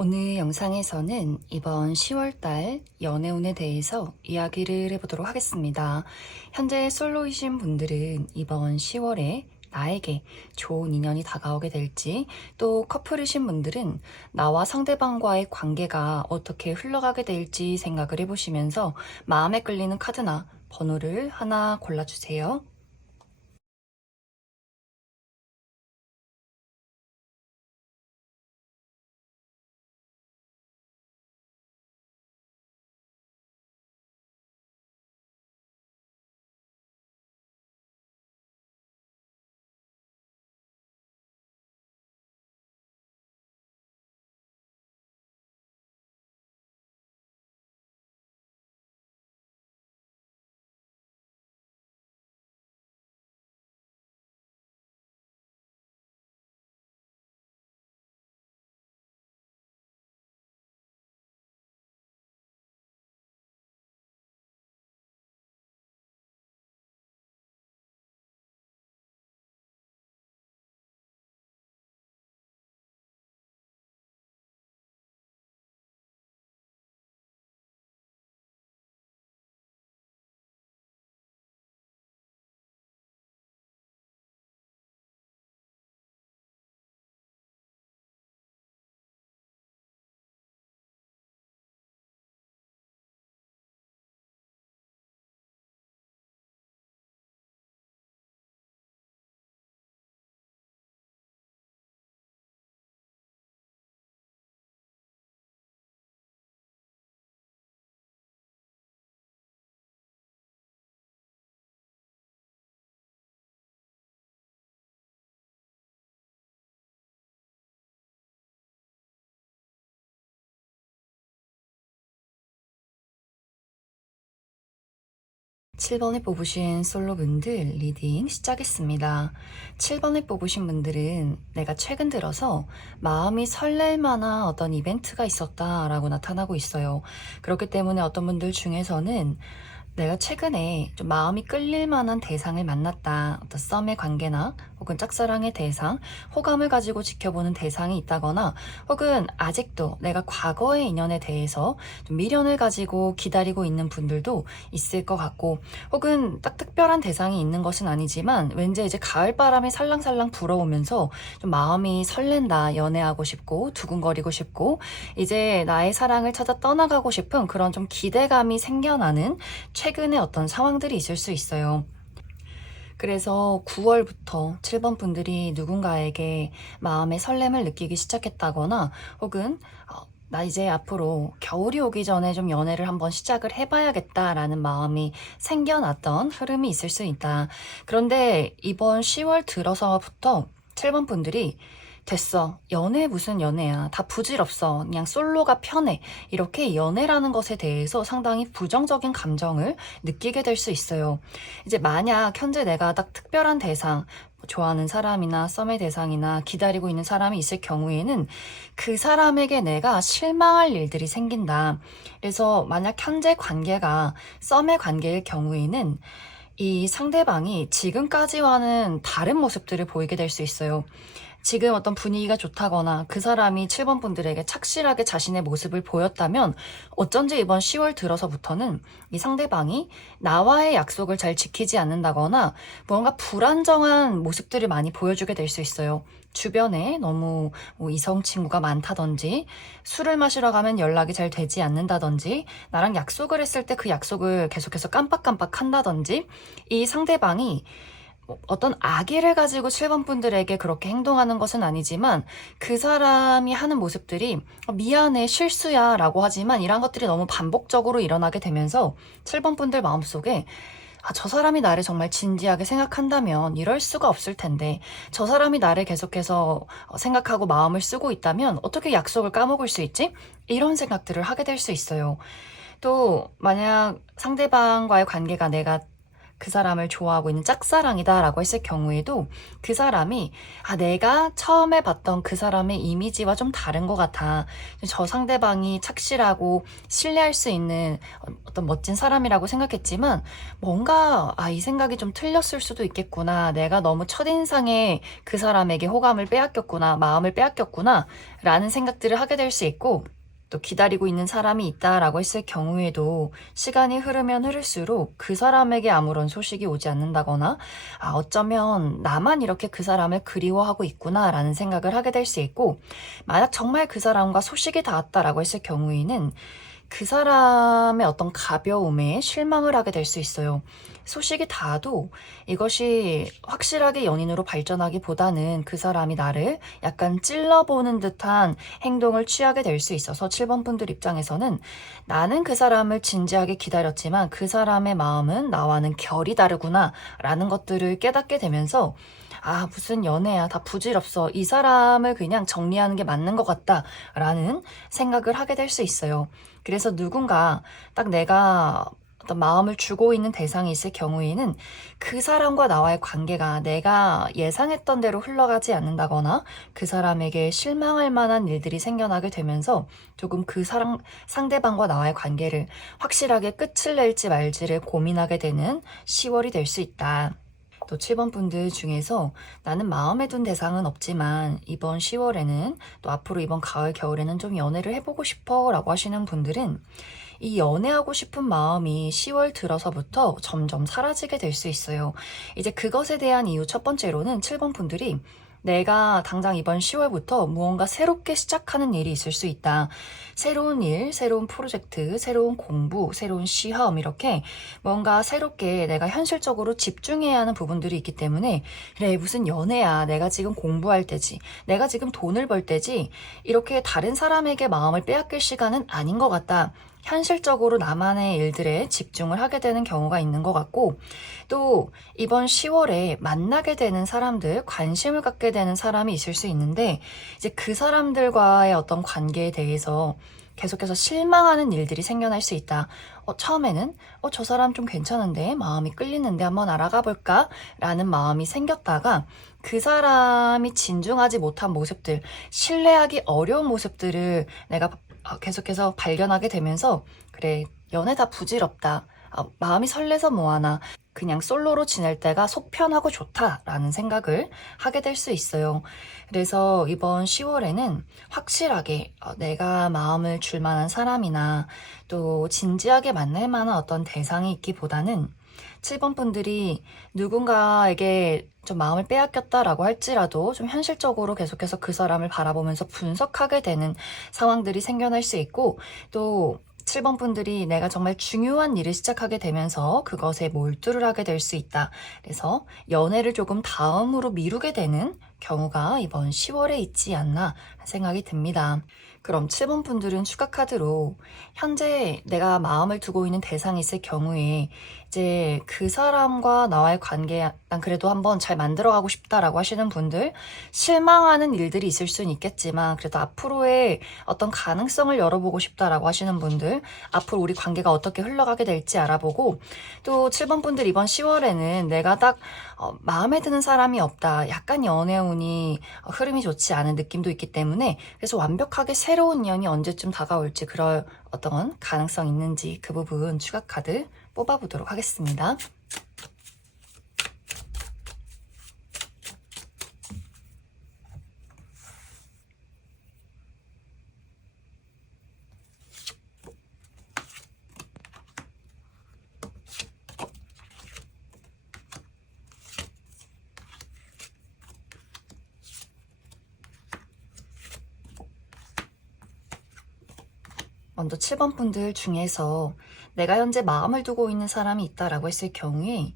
오늘 영상에서는 이번 10월달 연애운에 대해서 이야기를 해보도록 하겠습니다. 현재 솔로이신 분들은 이번 10월에 나에게 좋은 인연이 다가오게 될지, 또 커플이신 분들은 나와 상대방과의 관계가 어떻게 흘러가게 될지 생각을 해보시면서 마음에 끌리는 카드나 번호를 하나 골라주세요. 7번에 뽑으신 솔로분들 리딩 시작했습니다. 7번에 뽑으신 분들은 내가 최근 들어서 마음이 설렐 만한 어떤 이벤트가 있었다라고 나타나고 있어요. 그렇기 때문에 어떤 분들 중에서는 내가 최근에 좀 마음이 끌릴 만한 대상을 만났다. 어떤 썸의 관계나 혹은 짝사랑의 대상, 호감을 가지고 지켜보는 대상이 있다거나 혹은 아직도 내가 과거의 인연에 대해서 좀 미련을 가지고 기다리고 있는 분들도 있을 것 같고, 혹은 딱 특별한 대상이 있는 것은 아니지만 왠지 이제 가을바람이 살랑살랑 불어오면서 좀 마음이 설렌다. 연애하고 싶고 두근거리고 싶고 이제 나의 사랑을 찾아 떠나가고 싶은 그런 좀 기대감이 생겨나는 최근에 어떤 상황들이 있을 수 있어요. 그래서 9월부터 7번 분들이 누군가에게 마음의 설렘을 느끼기 시작했다거나 혹은 나 이제 앞으로 겨울이 오기 전에 좀 연애를 한번 시작을 해봐야겠다라는 마음이 생겨났던 흐름이 있을 수 있다. 그런데 이번 10월 들어서부터 7번 분들이 됐어. 연애 무슨 연애야. 다 부질없어. 그냥 솔로가 편해. 이렇게 연애라는 것에 대해서 상당히 부정적인 감정을 느끼게 될 수 있어요. 이제 만약 현재 내가 딱 특별한 대상, 좋아하는 사람이나 썸의 대상이나 기다리고 있는 사람이 있을 경우에는 그 사람에게 내가 실망할 일들이 생긴다. 그래서 만약 현재 관계가 썸의 관계일 경우에는 이 상대방이 지금까지와는 다른 모습들을 보이게 될 수 있어요. 지금 어떤 분위기가 좋다거나 그 사람이 7번 분들에게 착실하게 자신의 모습을 보였다면 어쩐지 이번 10월 들어서부터는 이 상대방이 나와의 약속을 잘 지키지 않는다거나 뭔가 불안정한 모습들을 많이 보여주게 될 수 있어요. 주변에 너무 이성 친구가 많다든지 술을 마시러 가면 연락이 잘 되지 않는다든지 나랑 약속을 했을 때 그 약속을 계속해서 깜빡깜빡 한다든지 이 상대방이 어떤 악의를 가지고 7번 분들에게 그렇게 행동하는 것은 아니지만 그 사람이 하는 모습들이 미안해 실수야 라고 하지만 이런 것들이 너무 반복적으로 일어나게 되면서 7번 분들 마음속에 저 사람이 나를 정말 진지하게 생각한다면 이럴 수가 없을 텐데 저 사람이 나를 계속해서 생각하고 마음을 쓰고 있다면 어떻게 약속을 까먹을 수 있지? 이런 생각들을 하게 될 수 있어요. 또 만약 상대방과의 관계가 내가 그 사람을 좋아하고 있는 짝사랑이다 라고 했을 경우에도 그 사람이 내가 처음에 봤던 그 사람의 이미지와 좀 다른 것 같아. 저 상대방이 착실하고 신뢰할 수 있는 어떤 멋진 사람이라고 생각했지만 뭔가 이 생각이 좀 틀렸을 수도 있겠구나. 내가 너무 첫인상에 그 사람에게 호감을 빼앗겼구나. 마음을 빼앗겼구나. 라는 생각들을 하게 될 수 있고 또 기다리고 있는 사람이 있다라고 했을 경우에도 시간이 흐르면 흐를수록 그 사람에게 아무런 소식이 오지 않는다거나 어쩌면 나만 이렇게 그 사람을 그리워하고 있구나라는 생각을 하게 될 수 있고 만약 정말 그 사람과 소식이 닿았다라고 했을 경우에는 그 사람의 어떤 가벼움에 실망을 하게 될 수 있어요. 소식이 닿아도 이것이 확실하게 연인으로 발전하기보다는 그 사람이 나를 약간 찔러보는 듯한 행동을 취하게 될 수 있어서 7번 분들 입장에서는 나는 그 사람을 진지하게 기다렸지만 그 사람의 마음은 나와는 결이 다르구나 라는 것들을 깨닫게 되면서 무슨 연애야. 다 부질없어. 이 사람을 그냥 정리하는 게 맞는 것 같다. 라는 생각을 하게 될 수 있어요. 그래서 누군가 딱 내가 어떤 마음을 주고 있는 대상이 있을 경우에는 그 사람과 나와의 관계가 내가 예상했던 대로 흘러가지 않는다거나 그 사람에게 실망할 만한 일들이 생겨나게 되면서 조금 그 상대방과 나와의 관계를 확실하게 끝을 낼지 말지를 고민하게 되는 10월이 될 수 있다. 또 7번 분들 중에서 나는 마음에 둔 대상은 없지만 이번 10월에는 또 앞으로 이번 가을 겨울에는 좀 연애를 해보고 싶어 라고 하시는 분들은 이 연애하고 싶은 마음이 10월 들어서부터 점점 사라지게 될 수 있어요. 이제 그것에 대한 이유 첫 번째로는 7번 분들이 내가 당장 이번 10월부터 무언가 새롭게 시작하는 일이 있을 수 있다. 새로운 일, 새로운 프로젝트, 새로운 공부, 새로운 시험 이렇게 뭔가 새롭게 내가 현실적으로 집중해야 하는 부분들이 있기 때문에 그래 무슨 연애야. 내가 지금 공부할 때지. 내가 지금 돈을 벌 때지. 이렇게 다른 사람에게 마음을 빼앗길 시간은 아닌 것 같다. 현실적으로 나만의 일들에 집중을 하게 되는 경우가 있는 것 같고 또 이번 10월에 만나게 되는 사람들, 관심을 갖게 되는 사람이 있을 수 있는데 이제 그 사람들과의 어떤 관계에 대해서 계속해서 실망하는 일들이 생겨날 수 있다. 처음에는 저 사람 좀 괜찮은데 마음이 끌리는데 한번 알아가 볼까? 라는 마음이 생겼다가 그 사람이 진중하지 못한 모습들, 신뢰하기 어려운 모습들을 내가 계속해서 발견하게 되면서 그래 연애 다 부질없다. 마음이 설레서 뭐하나. 그냥 솔로로 지낼 때가 속 편하고 좋다라는 생각을 하게 될 수 있어요. 그래서 이번 10월에는 확실하게 내가 마음을 줄 만한 사람이나 또 진지하게 만날 만한 어떤 대상이 있기보다는 7번 분들이 누군가에게 좀 마음을 빼앗겼다라고 할지라도 좀 현실적으로 계속해서 그 사람을 바라보면서 분석하게 되는 상황들이 생겨날 수 있고 또 7번 분들이 내가 정말 중요한 일을 시작하게 되면서 그것에 몰두를 하게 될 수 있다. 그래서 연애를 조금 다음으로 미루게 되는 경우가 이번 10월에 있지 않나 생각이 듭니다. 그럼 7번 분들은 추가 카드로 현재 내가 마음을 두고 있는 대상이 있을 경우에 이제 그 사람과 나와의 관계 난 그래도 한번 잘 만들어가고 싶다라고 하시는 분들 실망하는 일들이 있을 수는 있겠지만 그래도 앞으로의 어떤 가능성을 열어보고 싶다라고 하시는 분들 앞으로 우리 관계가 어떻게 흘러가게 될지 알아보고 또 7번 분들 이번 10월에는 내가 딱 마음에 드는 사람이 없다. 약간 연애운이 흐름이 좋지 않은 느낌도 있기 때문에 그래서 완벽하게 새로운 인연이 언제쯤 다가올지 그럴 어떤 가능성 있는지 그 부분 추가 카드 뽑아보도록 하겠습니다. 먼저 7번 분들 중에서 내가 현재 마음을 두고 있는 사람이 있다라고 했을 경우에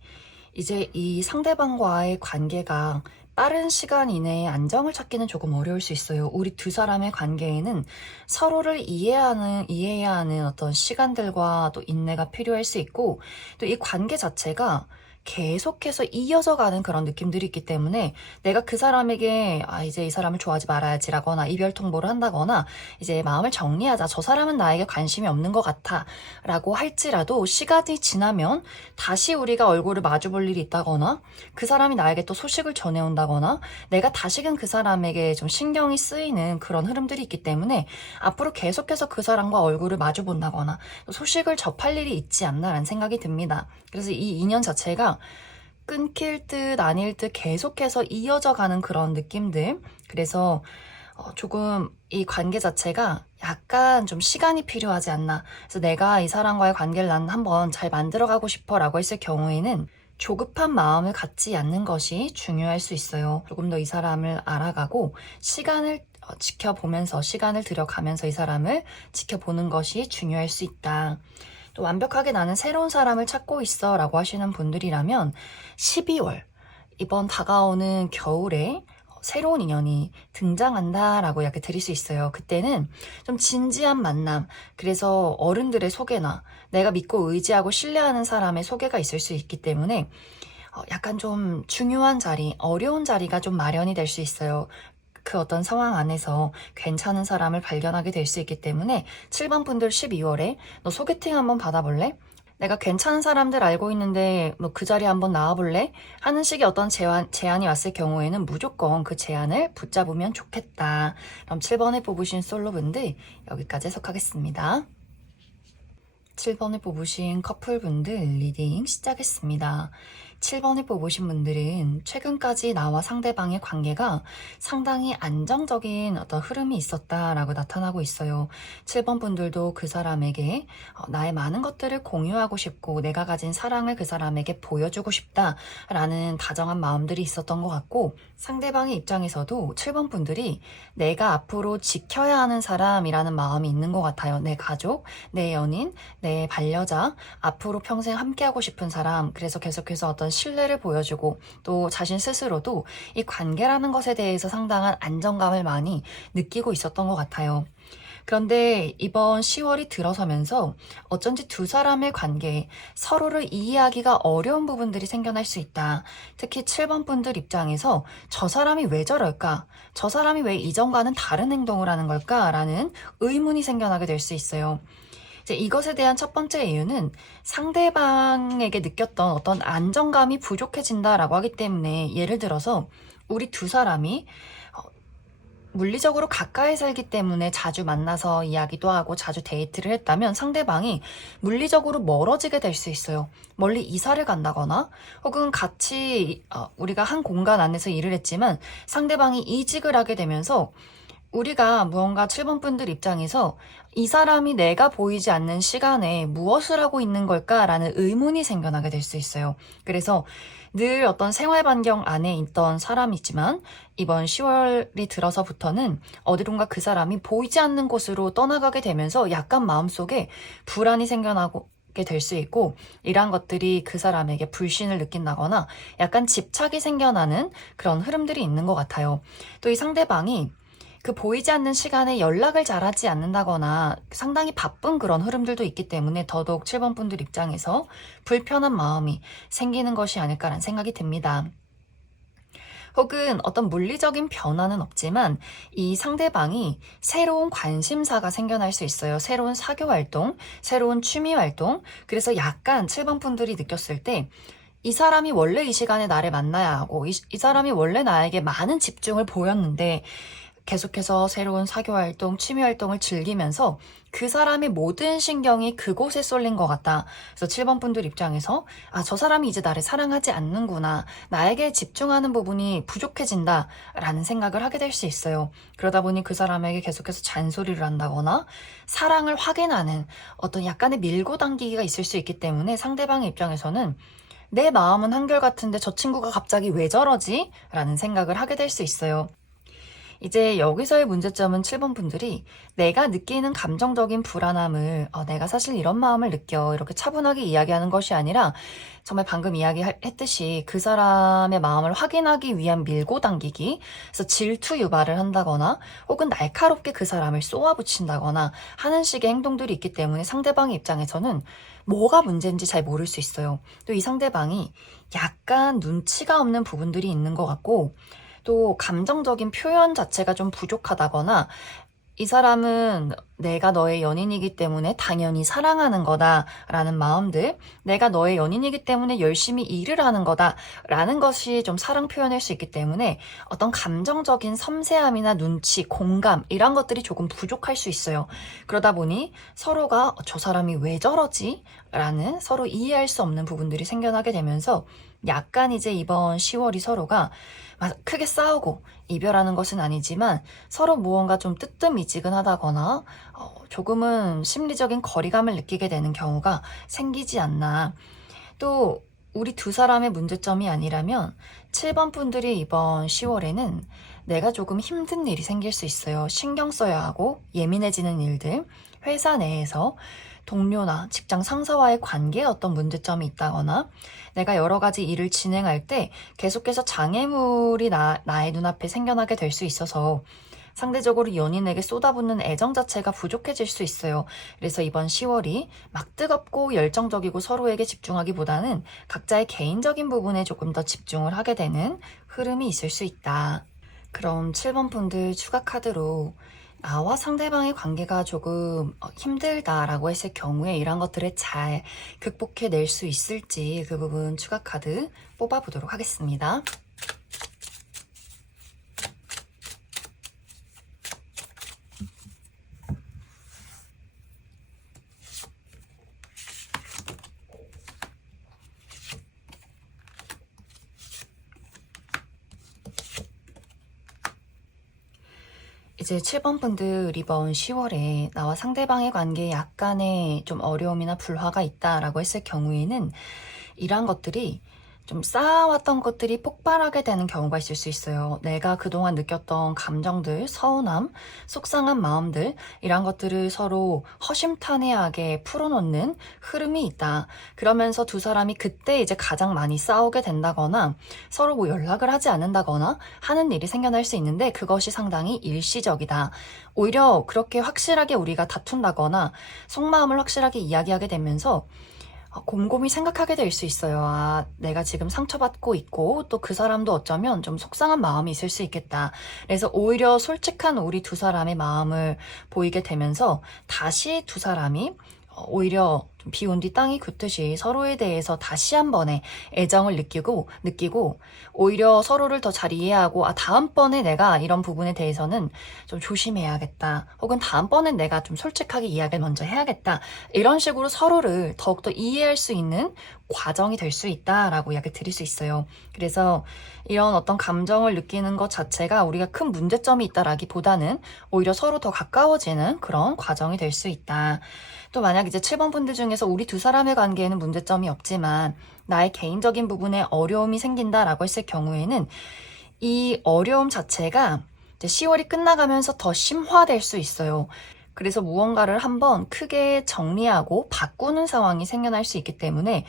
이제 이 상대방과의 관계가 빠른 시간 이내에 안정을 찾기는 조금 어려울 수 있어요. 우리 두 사람의 관계에는 서로를 이해해야 하는 어떤 시간들과 또 인내가 필요할 수 있고 또 이 관계 자체가 계속해서 이어져 가는 그런 느낌들이 있기 때문에 내가 그 사람에게 이제 이 사람을 좋아하지 말아야지라거나 이별 통보를 한다거나 이제 마음을 정리하자. 저 사람은 나에게 관심이 없는 것 같아. 라고 할지라도 시간이 지나면 다시 우리가 얼굴을 마주 볼 일이 있다거나 그 사람이 나에게 또 소식을 전해온다거나 내가 다시금 그 사람에게 좀 신경이 쓰이는 그런 흐름들이 있기 때문에 앞으로 계속해서 그 사람과 얼굴을 마주 본다거나 소식을 접할 일이 있지 않나라는 생각이 듭니다. 그래서 이 인연 자체가 끊길 듯 아닐 듯 계속해서 이어져 가는 그런 느낌들. 그래서 조금 이 관계 자체가 약간 좀 시간이 필요하지 않나. 그래서 내가 이 사람과의 관계를 난 한번 잘 만들어가고 싶어 라고 했을 경우에는 조급한 마음을 갖지 않는 것이 중요할 수 있어요. 조금 더 이 사람을 알아가고 시간을 지켜보면서 시간을 들여가면서 이 사람을 지켜보는 것이 중요할 수 있다. 또 완벽하게 나는 새로운 사람을 찾고 있어 라고 하시는 분들이라면 12월 이번 다가오는 겨울에 새로운 인연이 등장한다 라고 이렇게 드릴 수 있어요. 그때는 좀 진지한 만남, 그래서 어른들의 소개나 내가 믿고 의지하고 신뢰하는 사람의 소개가 있을 수 있기 때문에 약간 좀 중요한 자리, 어려운 자리가 좀 마련이 될 수 있어요. 그 어떤 상황 안에서 괜찮은 사람을 발견하게 될 수 있기 때문에 7번 분들 12월에 너 소개팅 한번 받아볼래? 내가 괜찮은 사람들 알고 있는데 뭐 그 자리에 한번 나와볼래? 하는 식의 어떤 제안이 왔을 경우에는 무조건 그 제안을 붙잡으면 좋겠다. 그럼 7번에 뽑으신 솔로분들 여기까지 해석하겠습니다. 7번을 뽑으신 커플분들 리딩 시작했습니다. 7번을 뽑으신 분들은 최근까지 나와 상대방의 관계가 상당히 안정적인 어떤 흐름이 있었다라고 나타나고 있어요. 7번 분들도 그 사람에게 나의 많은 것들을 공유하고 싶고 내가 가진 사랑을 그 사람에게 보여주고 싶다라는 다정한 마음들이 있었던 것 같고, 상대방의 입장에서도 7번 분들이 내가 앞으로 지켜야 하는 사람이라는 마음이 있는 것 같아요. 내 가족, 내 연인, 내 반려자, 앞으로 평생 함께하고 싶은 사람. 그래서 계속해서 어떤 신뢰를 보여주고 또 자신 스스로도 이 관계라는 것에 대해서 상당한 안정감을 많이 느끼고 있었던 것 같아요. 그런데 이번 10월이 들어서면서 어쩐지 두 사람의 관계에 서로를 이해하기가 어려운 부분들이 생겨날 수 있다. 특히 7번 분들 입장에서 저 사람이 왜 저럴까? 저 사람이 왜 이전과는 다른 행동을 하는 걸까? 라는 의문이 생겨나게 될 수 있어요. 이제 이것에 대한 첫 번째 이유는 상대방에게 느꼈던 어떤 안정감이 부족해진다라고 하기 때문에, 예를 들어서 우리 두 사람이 물리적으로 가까이 살기 때문에 자주 만나서 이야기도 하고 자주 데이트를 했다면 상대방이 물리적으로 멀어지게 될 수 있어요. 멀리 이사를 간다거나 혹은 같이 우리가 한 공간 안에서 일을 했지만 상대방이 이직을 하게 되면서 우리가 무언가 7번 분들 입장에서 이 사람이 내가 보이지 않는 시간에 무엇을 하고 있는 걸까라는 의문이 생겨나게 될 수 있어요. 그래서 늘 어떤 생활 반경 안에 있던 사람이지만 이번 10월이 들어서부터는 어디론가 그 사람이 보이지 않는 곳으로 떠나가게 되면서 약간 마음속에 불안이 생겨나게 될 수 있고, 이러한 것들이 그 사람에게 불신을 느낀다거나 약간 집착이 생겨나는 그런 흐름들이 있는 것 같아요. 또 이 상대방이 그 보이지 않는 시간에 연락을 잘하지 않는다거나 상당히 바쁜 그런 흐름들도 있기 때문에 더더욱 7번 분들 입장에서 불편한 마음이 생기는 것이 아닐까라는 생각이 듭니다. 혹은 어떤 물리적인 변화는 없지만 이 상대방이 새로운 관심사가 생겨날 수 있어요. 새로운 사교 활동, 새로운 취미 활동. 그래서 약간 7번 분들이 느꼈을 때 이 사람이 원래 이 시간에 나를 만나야 하고 이 사람이 원래 나에게 많은 집중을 보였는데 계속해서 새로운 사교활동, 취미활동을 즐기면서 그 사람의 모든 신경이 그곳에 쏠린 것 같다. 그래서 7번 분들 입장에서 저 사람이 이제 나를 사랑하지 않는구나. 나에게 집중하는 부분이 부족해진다. 라는 생각을 하게 될 수 있어요. 그러다 보니 그 사람에게 계속해서 잔소리를 한다거나 사랑을 확인하는 어떤 약간의 밀고 당기기가 있을 수 있기 때문에 상대방의 입장에서는 내 마음은 한결같은데 저 친구가 갑자기 왜 저러지? 라는 생각을 하게 될 수 있어요. 이제 여기서의 문제점은 7번 분들이 내가 느끼는 감정적인 불안함을 내가 사실 이런 마음을 느껴 이렇게 차분하게 이야기하는 것이 아니라 정말 방금 이야기했듯이 그 사람의 마음을 확인하기 위한 밀고 당기기, 그래서 질투 유발을 한다거나 혹은 날카롭게 그 사람을 쏘아붙인다거나 하는 식의 행동들이 있기 때문에 상대방의 입장에서는 뭐가 문제인지 잘 모를 수 있어요. 또 이 상대방이 약간 눈치가 없는 부분들이 있는 것 같고, 또 감정적인 표현 자체가 좀 부족하다거나, 이 사람은 내가 너의 연인이기 때문에 당연히 사랑하는 거다라는 마음들, 내가 너의 연인이기 때문에 열심히 일을 하는 거다라는 것이 좀 사랑 표현일 수 있기 때문에 어떤 감정적인 섬세함이나 눈치, 공감 이런 것들이 조금 부족할 수 있어요. 그러다 보니 서로가 저 사람이 왜 저러지? 라는 서로 이해할 수 없는 부분들이 생겨나게 되면서 약간 이제 이번 10월이 서로가 막 크게 싸우고 이별하는 것은 아니지만 서로 무언가 좀 뜨뜻미지근하다거나 조금은 심리적인 거리감을 느끼게 되는 경우가 생기지 않나. 또 우리 두 사람의 문제점이 아니라면 7번 분들이 이번 10월에는 내가 조금 힘든 일이 생길 수 있어요. 신경 써야 하고 예민해지는 일들, 회사 내에서 동료나 직장 상사와의 관계에 어떤 문제점이 있다거나 내가 여러 가지 일을 진행할 때 계속해서 장애물이 나의 눈앞에 생겨나게 될 수 있어서 상대적으로 연인에게 쏟아붓는 애정 자체가 부족해질 수 있어요. 그래서 이번 10월이 막 뜨겁고 열정적이고 서로에게 집중하기보다는 각자의 개인적인 부분에 조금 더 집중을 하게 되는 흐름이 있을 수 있다. 그럼 7번 분들 추가 카드로 나와 상대방의 관계가 조금 힘들다라고 했을 경우에 이런 것들을 잘 극복해낼 수 있을지 그 부분 추가 카드 뽑아보도록 하겠습니다. 이제 7번 분들 이번 10월에 나와 상대방의 관계에 약간의 좀 어려움이나 불화가 있다라고 했을 경우에는 이러한 것들이 좀 쌓아왔던 것들이 폭발하게 되는 경우가 있을 수 있어요. 내가 그동안 느꼈던 감정들, 서운함, 속상한 마음들 이런 것들을 서로 허심탄회하게 풀어놓는 흐름이 있다. 그러면서 두 사람이 그때 이제 가장 많이 싸우게 된다거나 서로 뭐 연락을 하지 않는다거나 하는 일이 생겨날 수 있는데 그것이 상당히 일시적이다. 오히려 그렇게 확실하게 우리가 다툰다거나 속마음을 확실하게 이야기하게 되면서 곰곰이 생각하게 될 수 있어요. 내가 지금 상처받고 있고 또 그 사람도 어쩌면 좀 속상한 마음이 있을 수 있겠다. 그래서 오히려 솔직한 우리 두 사람의 마음을 보이게 되면서 다시 두 사람이 오히려 좀 비온 뒤 땅이 굳듯이 서로에 대해서 다시 한 번의 애정을 느끼고 오히려 서로를 더 잘 이해하고 다음번에 내가 이런 부분에 대해서는 좀 조심해야겠다. 혹은 다음번엔 내가 좀 솔직하게 이야기를 먼저 해야겠다. 이런 식으로 서로를 더욱더 이해할 수 있는 과정이 될 수 있다라고 이야기 드릴 수 있어요. 그래서 이런 어떤 감정을 느끼는 것 자체가 우리가 큰 문제점이 있다라기보다는 오히려 서로 더 가까워지는 그런 과정이 될 수 있다. 또 만약 이제 7번 분들 중에서 우리 두 사람의 관계에는 문제점이 없지만 나의 개인적인 부분에 어려움이 생긴다라고 했을 경우에는 이 어려움 자체가 이제 10월이 끝나가면서 더 심화될 수 있어요. 그래서 무언가를 한번 크게 정리하고 바꾸는 상황이 생겨날 수 있기 때문에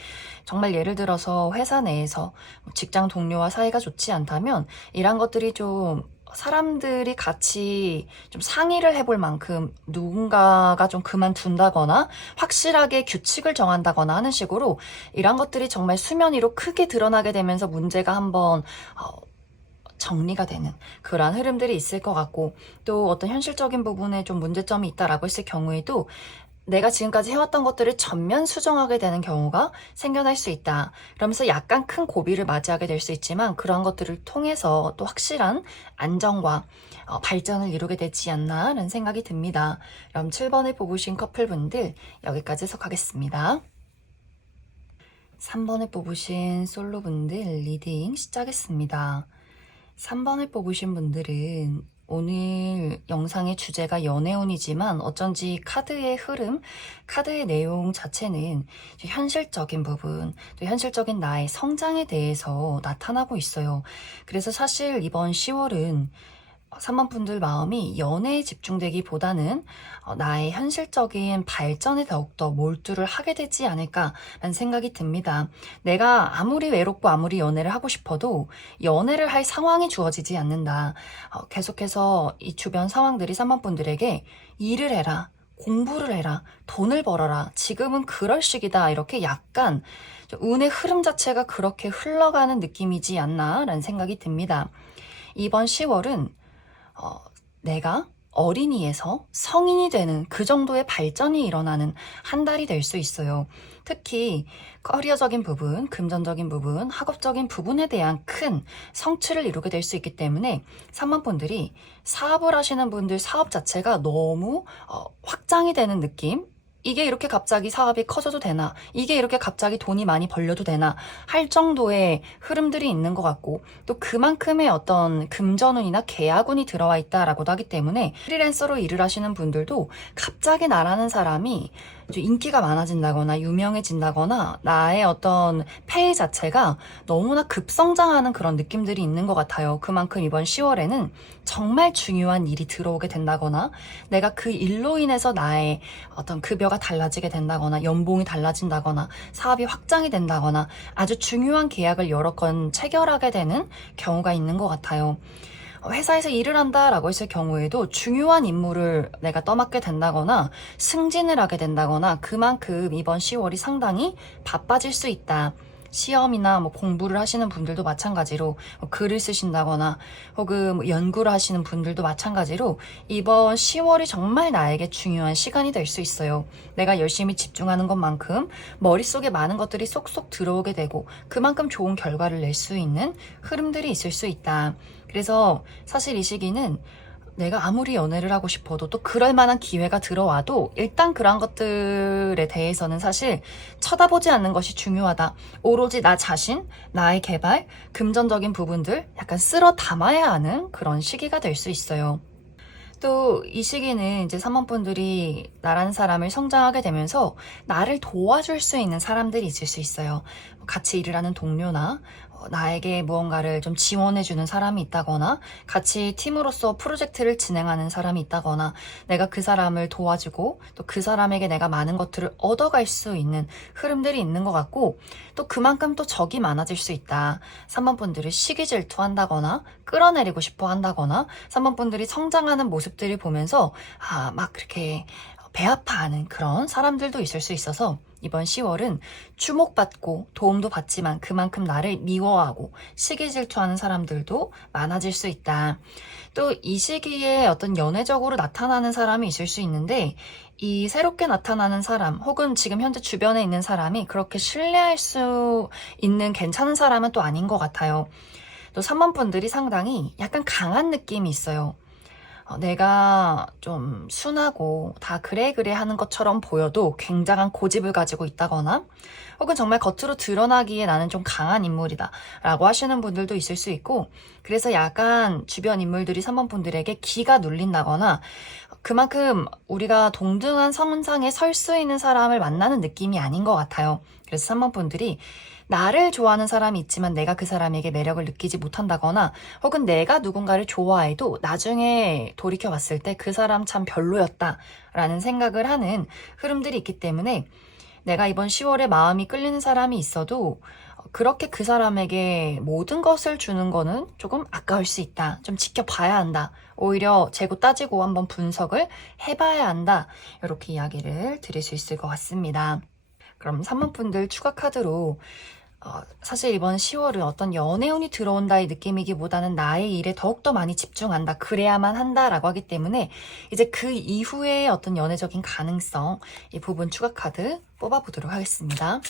정말 예를 들어서 회사 내에서 직장 동료와 사이가 좋지 않다면 이런 것들이 좀 사람들이 같이 좀 상의를 해볼 만큼 누군가가 좀 그만둔다거나 확실하게 규칙을 정한다거나 하는 식으로 이런 것들이 정말 수면 위로 크게 드러나게 되면서 문제가 한번 정리가 되는 그러한 흐름들이 있을 것 같고, 또 어떤 현실적인 부분에 좀 문제점이 있다라고 했을 경우에도 내가 지금까지 해왔던 것들을 전면 수정하게 되는 경우가 생겨날 수 있다. 그러면서 약간 큰 고비를 맞이하게 될 수 있지만 그런 것들을 통해서 또 확실한 안정과 발전을 이루게 되지 않나라는 생각이 듭니다. 그럼 7번을 뽑으신 커플분들 여기까지 해석하겠습니다. 3번을 뽑으신 솔로분들 리딩 시작했습니다. 3번을 뽑으신 분들은 오늘 영상의 주제가 연애운이지만 어쩐지 카드의 흐름, 카드의 내용 자체는 현실적인 부분, 또 현실적인 나의 성장에 대해서 나타나고 있어요. 그래서 사실 이번 10월은 3번분들 마음이 연애에 집중되기보다는 나의 현실적인 발전에 더욱더 몰두를 하게 되지 않을까라는 생각이 듭니다. 내가 아무리 외롭고 아무리 연애를 하고 싶어도 연애를 할 상황이 주어지지 않는다. 계속해서 이 주변 상황들이 3번분들에게 일을 해라, 공부를 해라, 돈을 벌어라, 지금은 그럴 시기다, 이렇게 약간 운의 흐름 자체가 그렇게 흘러가는 느낌이지 않나라는 생각이 듭니다. 이번 10월은 내가 어린이에서 성인이 되는 그 정도의 발전이 일어나는 한 달이 될 수 있어요. 특히 커리어적인 부분, 금전적인 부분, 학업적인 부분에 대한 큰 성취를 이루게 될 수 있기 때문에 3번분들이 사업을 하시는 분들 사업 자체가 너무 확장이 되는 느낌? 이게 이렇게 갑자기 사업이 커져도 되나? 이게 이렇게 갑자기 돈이 많이 벌려도 되나? 할 정도의 흐름들이 있는 것 같고, 또 그만큼의 어떤 금전운이나 계약운이 들어와 있다라고도 하기 때문에 프리랜서로 일을 하시는 분들도 갑자기 나라는 사람이 인기가 많아진다거나 유명해진다거나 나의 어떤 폐해 자체가 너무나 급성장하는 그런 느낌들이 있는 것 같아요. 그만큼 이번 10월에는 정말 중요한 일이 들어오게 된다거나 내가 그 일로 인해서 나의 어떤 급여가 달라지게 된다거나 연봉이 달라진다거나 사업이 확장이 된다거나 아주 중요한 계약을 여러 건 체결하게 되는 경우가 있는 것 같아요. 회사에서 일을 한다라고 했을 경우에도 중요한 임무를 내가 떠맡게 된다거나 승진을 하게 된다거나 그만큼 이번 10월이 상당히 바빠질 수 있다. 시험이나 공부를 하시는 분들도 마찬가지로 글을 쓰신다거나 혹은 연구를 하시는 분들도 마찬가지로 이번 10월이 정말 나에게 중요한 시간이 될 수 있어요. 내가 열심히 집중하는 것만큼 머릿속에 많은 것들이 쏙쏙 들어오게 되고 그만큼 좋은 결과를 낼 수 있는 흐름들이 있을 수 있다. 그래서 사실 이 시기는 내가 아무리 연애를 하고 싶어도 또 그럴 만한 기회가 들어와도 일단 그런 것들에 대해서는 사실 쳐다보지 않는 것이 중요하다. 오로지 나 자신, 나의 개발, 금전적인 부분들 약간 쓸어 담아야 하는 그런 시기가 될 수 있어요. 또 이 시기는 이제 3번분들이 나라는 사람을 성장하게 되면서 나를 도와줄 수 있는 사람들이 있을 수 있어요. 같이 일을 하는 동료나 나에게 무언가를 좀 지원해주는 사람이 있다거나 같이 팀으로서 프로젝트를 진행하는 사람이 있다거나 내가 그 사람을 도와주고 또 그 사람에게 내가 많은 것들을 얻어갈 수 있는 흐름들이 있는 것 같고 또 그만큼 또 적이 많아질 수 있다. 3번분들을 시기 질투한다거나 끌어내리고 싶어 한다거나 3번분들이 성장하는 모습들을 보면서 막 그렇게 배 아파하는 그런 사람들도 있을 수 있어서 이번 10월은 주목받고 도움도 받지만 그만큼 나를 미워하고 시기 질투하는 사람들도 많아질 수 있다. 또 이 시기에 어떤 연애적으로 나타나는 사람이 있을 수 있는데 이 새롭게 나타나는 사람 혹은 지금 현재 주변에 있는 사람이 그렇게 신뢰할 수 있는 괜찮은 사람은 또 아닌 것 같아요. 또 3번분들이 상당히 약간 강한 느낌이 있어요. 내가 좀 순하고 다 그래 하는 것처럼 보여도 굉장한 고집을 가지고 있다거나 혹은 정말 겉으로 드러나기에 나는 좀 강한 인물이다 라고 하시는 분들도 있을 수 있고 그래서 약간 주변 인물들이 3번분들에게 기가 눌린다거나 그만큼 우리가 동등한 선상에 설 수 있는 사람을 만나는 느낌이 아닌 것 같아요. 그래서 3번분들이 나를 좋아하는 사람이 있지만 내가 그 사람에게 매력을 느끼지 못한다거나 혹은 내가 누군가를 좋아해도 나중에 돌이켜봤을 때 그 사람 참 별로였다라는 생각을 하는 흐름들이 있기 때문에 내가 이번 10월에 마음이 끌리는 사람이 있어도 그렇게 그 사람에게 모든 것을 주는 거는 조금 아까울 수 있다. 좀 지켜봐야 한다. 오히려 재고 따지고 한번 분석을 해봐야 한다. 이렇게 이야기를 드릴 수 있을 것 같습니다. 그럼 3번분들 추가 카드로 사실 이번 10월은 어떤 연애운이 들어온다의 느낌이기보다는 나의 일에 더욱더 많이 집중한다. 그래야만 한다라고 하기 때문에 이제 그 이후에 어떤 연애적인 가능성 이 부분 추가 카드 뽑아보도록 하겠습니다.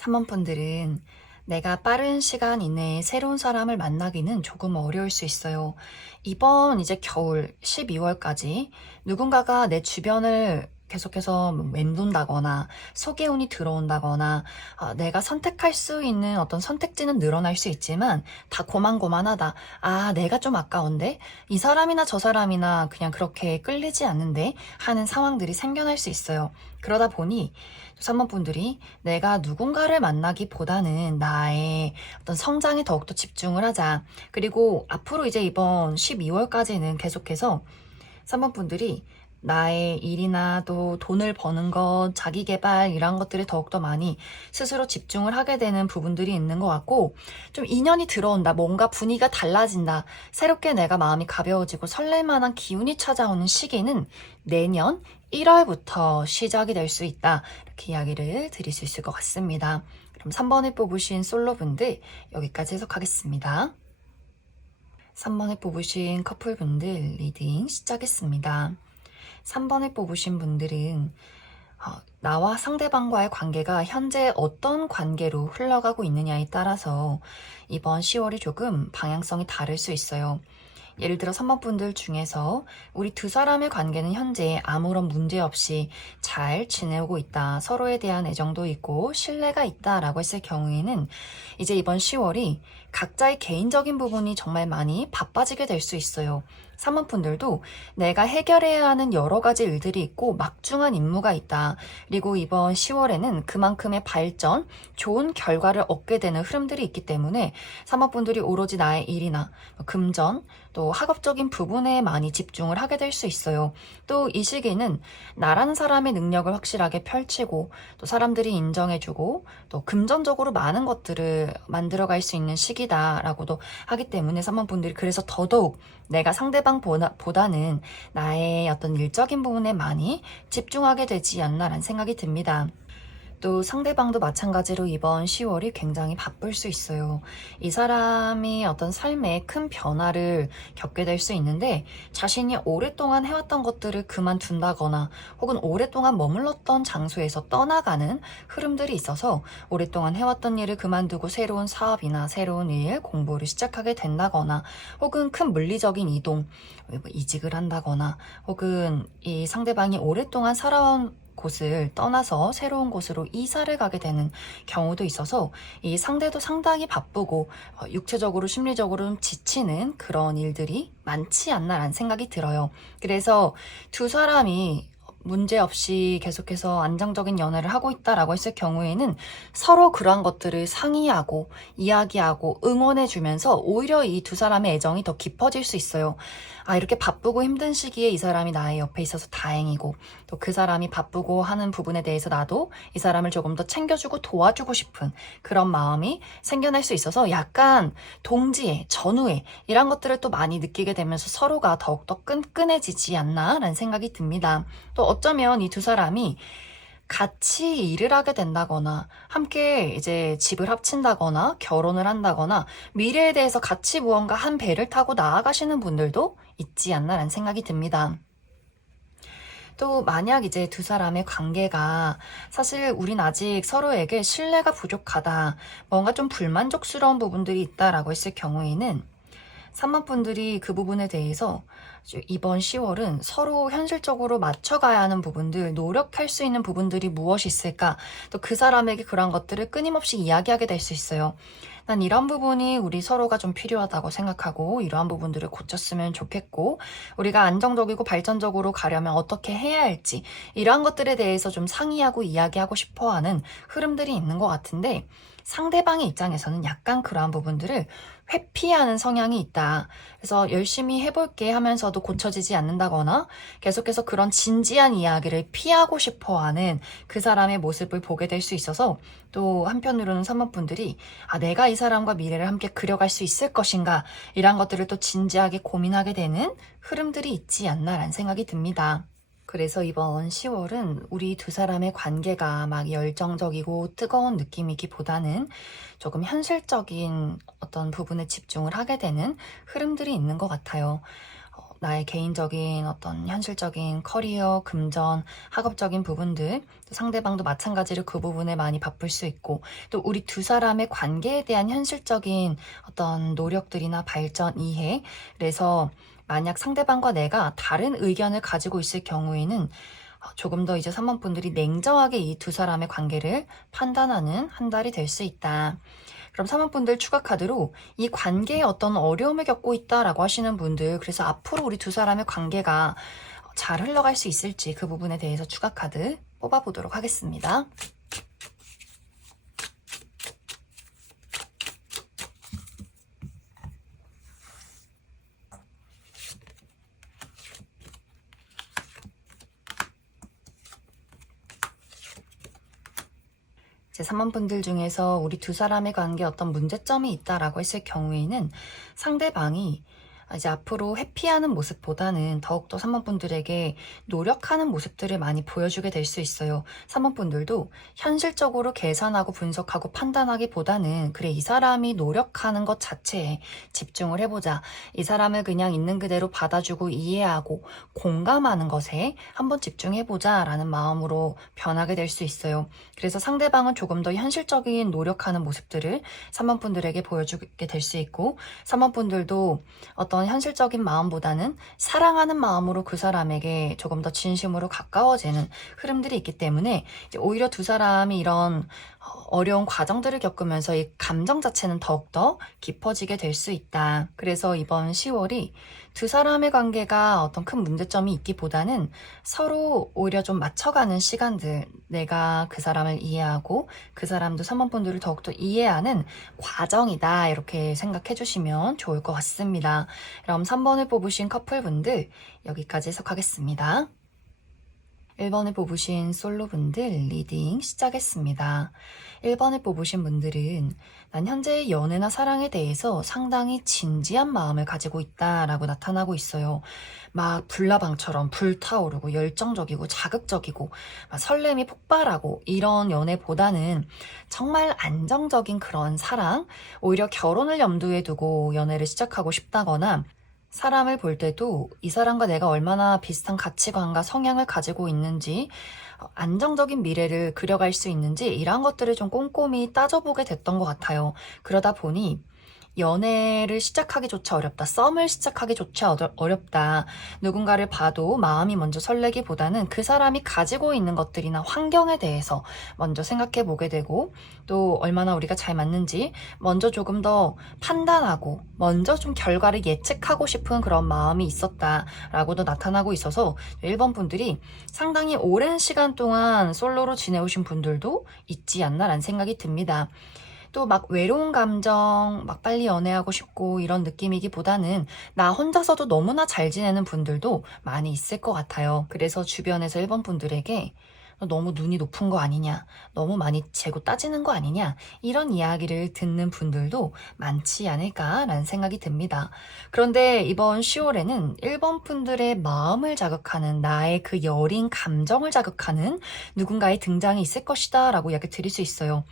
3번분들은 내가 빠른 시간 이내에 새로운 사람을 만나기는 조금 어려울 수 있어요. 이번 이제 겨울 12월까지 누군가가 내 주변을 계속해서 맴돈다거나 소개운이 들어온다거나 내가 선택할 수 있는 어떤 선택지는 늘어날 수 있지만 다 고만고만하다. 내가 좀 아까운데 이 사람이나 저 사람이나 그냥 그렇게 끌리지 않는데 하는 상황들이 생겨날 수 있어요. 그러다 보니 3번 분들이 내가 누군가를 만나기보다는 나의 어떤 성장에 더욱더 집중을 하자. 그리고 앞으로 이제 이번 12월까지는 계속해서 3번 분들이 나의 일이나 또 돈을 버는 것, 자기 개발 이런 것들을 더욱더 많이 스스로 집중을 하게 되는 부분들이 있는 것 같고, 좀 인연이 들어온다, 뭔가 분위기가 달라진다, 새롭게 내가 마음이 가벼워지고 설렐 만한 기운이 찾아오는 시기는 내년 1월부터 시작이 될 수 있다, 이렇게 이야기를 드릴 수 있을 것 같습니다. 그럼 3번을 뽑으신 솔로분들 여기까지 해석하겠습니다. 3번을 뽑으신 커플분들 리딩 시작했습니다. 3번을 뽑으신 분들은 나와 상대방과의 관계가 현재 어떤 관계로 흘러가고 있느냐에 따라서 이번 10월이 조금 방향성이 다를 수 있어요. 예를 들어 3번 분들 중에서 우리 두 사람의 관계는 현재 아무런 문제 없이 잘 지내오고 있다. 서로에 대한 애정도 있고 신뢰가 있다라고 했을 경우에는 이제 이번 10월이 각자의 개인적인 부분이 정말 많이 바빠지게 될 수 있어요. 3번 분들도 내가 해결해야 하는 여러 가지 일들이 있고 막중한 임무가 있다. 그리고 이번 10월에는 그만큼의 발전, 좋은 결과를 얻게 되는 흐름들이 있기 때문에 3번 분들이 오로지 나의 일이나 금전, 또 학업적인 부분에 많이 집중을 하게 될 수 있어요. 또 이 시기는 나라는 사람의 능력을 확실하게 펼치고 또 사람들이 인정해주고 또 금전적으로 많은 것들을 만들어갈 수 있는 시기다라고도 하기 때문에 3번 분들이 그래서 더더욱 내가 상대방보다는 나의 어떤 일적인 부분에 많이 집중하게 되지 않나라는 생각이 듭니다. 또 상대방도 마찬가지로 이번 10월이 굉장히 바쁠 수 있어요. 이 사람이 어떤 삶에 큰 변화를 겪게 될 수 있는데 자신이 오랫동안 해왔던 것들을 그만둔다거나 혹은 오랫동안 머물렀던 장소에서 떠나가는 흐름들이 있어서 오랫동안 해왔던 일을 그만두고 새로운 사업이나 새로운 일, 공부를 시작하게 된다거나 혹은 큰 물리적인 이동, 이직을 한다거나 혹은 이 상대방이 오랫동안 살아온 곳을 떠나서 새로운 곳으로 이사를 가게 되는 경우도 있어서 이 상대도 상당히 바쁘고 육체적으로 심리적으로 지치는 그런 일들이 많지 않나라는 생각이 들어요. 그래서 두 사람이 문제없이 계속해서 안정적인 연애를 하고 있다라고 했을 경우에는 서로 그러한 것들을 상의하고 이야기하고 응원해주면서 오히려 이 두 사람의 애정이 더 깊어질 수 있어요. 이렇게 바쁘고 힘든 시기에 이 사람이 나의 옆에 있어서 다행이고 또 그 사람이 바쁘고 하는 부분에 대해서 나도 이 사람을 조금 더 챙겨주고 도와주고 싶은 그런 마음이 생겨날 수 있어서 약간 동지애, 전우애 이런 것들을 또 많이 느끼게 되면서 서로가 더욱더 끈끈해지지 않나라는 생각이 듭니다. 또 어쩌면 이 두 사람이 같이 일을 하게 된다거나 함께 이제 집을 합친다거나 결혼을 한다거나 미래에 대해서 같이 무언가 한 배를 타고 나아가시는 분들도 있지 않나라는 생각이 듭니다. 또 만약 이제 두 사람의 관계가 사실 우린 아직 서로에게 신뢰가 부족하다, 뭔가 좀 불만족스러운 부분들이 있다라고 했을 경우에는 3번 분들이 그 부분에 대해서 이번 10월은 서로 현실적으로 맞춰가야 하는 부분들, 노력할 수 있는 부분들이 무엇이 있을까? 또 그 사람에게 그런 것들을 끊임없이 이야기하게 될 수 있어요. 난 이런 부분이 우리 서로가 좀 필요하다고 생각하고 이러한 부분들을 고쳤으면 좋겠고 우리가 안정적이고 발전적으로 가려면 어떻게 해야 할지 이러한 것들에 대해서 좀 상의하고 이야기하고 싶어하는 흐름들이 있는 것 같은데 상대방의 입장에서는 약간 그러한 부분들을 회피하는 성향이 있다. 그래서 열심히 해볼게 하면서도 고쳐지지 않는다거나 계속해서 그런 진지한 이야기를 피하고 싶어하는 그 사람의 모습을 보게 될 수 있어서 또 한편으로는 3번 분들이 내가 이 사람과 미래를 함께 그려갈 수 있을 것인가 이런 것들을 또 진지하게 고민하게 되는 흐름들이 있지 않나라는 생각이 듭니다. 그래서 이번 10월은 우리 두 사람의 관계가 막 열정적이고 뜨거운 느낌이기보다는 조금 현실적인 어떤 부분에 집중을 하게 되는 흐름들이 있는 것 같아요. 나의 개인적인 어떤 현실적인 커리어, 금전, 학업적인 부분들, 또 상대방도 마찬가지로 그 부분에 많이 바쁠 수 있고, 또 우리 두 사람의 관계에 대한 현실적인 어떤 노력들이나 발전, 이해, 그래서 만약 상대방과 내가 다른 의견을 가지고 있을 경우에는 조금 더 이제 3번 분들이 냉정하게 이 두 사람의 관계를 판단하는 한 달이 될 수 있다. 그럼 3번 분들 추가 카드로 이 관계에 어떤 어려움을 겪고 있다라고 하시는 분들, 그래서 앞으로 우리 두 사람의 관계가 잘 흘러갈 수 있을지 그 부분에 대해서 추가 카드 뽑아보도록 하겠습니다. 제 3번 분들 중에서 우리 두 사람의 관계에 어떤 문제점이 있다라고 했을 경우에는 상대방이 이제 앞으로 회피하는 모습보다는 더욱더 3번 분들에게 노력하는 모습들을 많이 보여주게 될 수 있어요. 3번 분들도 현실적으로 계산하고 분석하고 판단하기보다는 그래, 이 사람이 노력하는 것 자체에 집중을 해보자. 이 사람을 그냥 있는 그대로 받아주고 이해하고 공감하는 것에 한번 집중해보자 라는 마음으로 변하게 될 수 있어요. 그래서 상대방은 조금 더 현실적인 노력하는 모습들을 3번 분들에게 보여주게 될 수 있고, 3번 분들도 어떤 현실적인 마음보다는 사랑하는 마음으로 그 사람에게 조금 더 진심으로 가까워지는 흐름들이 있기 때문에 이제 오히려 두 사람이 이런 어려운 과정들을 겪으면서 이 감정 자체는 더욱더 깊어지게 될 수 있다. 그래서 이번 10월이 두 사람의 관계가 어떤 큰 문제점이 있기보다는 서로 오히려 좀 맞춰가는 시간들, 내가 그 사람을 이해하고 그 사람도 3번 분들을 더욱더 이해하는 과정이다, 이렇게 생각해 주시면 좋을 것 같습니다. 그럼 3번을 뽑으신 커플분들 여기까지 해석하겠습니다. 1번을 뽑으신 솔로분들 리딩 시작했습니다. 1번을 뽑으신 분들은 난 현재의 연애나 사랑에 대해서 상당히 진지한 마음을 가지고 있다라고 나타나고 있어요. 막 불나방처럼 불타오르고 열정적이고 자극적이고 막 설렘이 폭발하고 이런 연애보다는 정말 안정적인 그런 사랑, 오히려 결혼을 염두에 두고 연애를 시작하고 싶다거나 사람을 볼 때도 이 사람과 내가 얼마나 비슷한 가치관과 성향을 가지고 있는지, 안정적인 미래를 그려갈 수 있는지 이런 것들을 좀 꼼꼼히 따져보게 됐던 것 같아요. 그러다 보니 연애를 시작하기조차 어렵다. 썸을 시작하기조차 어렵다. 누군가를 봐도 마음이 먼저 설레기보다는 그 사람이 가지고 있는 것들이나 환경에 대해서 먼저 생각해 보게 되고, 또 얼마나 우리가 잘 맞는지 먼저 조금 더 판단하고 먼저 좀 결과를 예측하고 싶은 그런 마음이 있었다라고도 나타나고 있어서 1번 분들이 상당히 오랜 시간 동안 솔로로 지내오신 분들도 있지 않나라는 생각이 듭니다. 또 막 외로운 감정, 막 빨리 연애하고 싶고 이런 느낌이기보다는 나 혼자서도 너무나 잘 지내는 분들도 많이 있을 것 같아요. 그래서 주변에서 1번 분들에게 너 너무 눈이 높은 거 아니냐, 너무 많이 재고 따지는 거 아니냐, 이런 이야기를 듣는 분들도 많지 않을까라는 생각이 듭니다. 그런데 이번 10월에는 1번 분들의 마음을 자극하는, 나의 그 여린 감정을 자극하는 누군가의 등장이 있을 것이다 라고 이야기 드릴 수 있어요.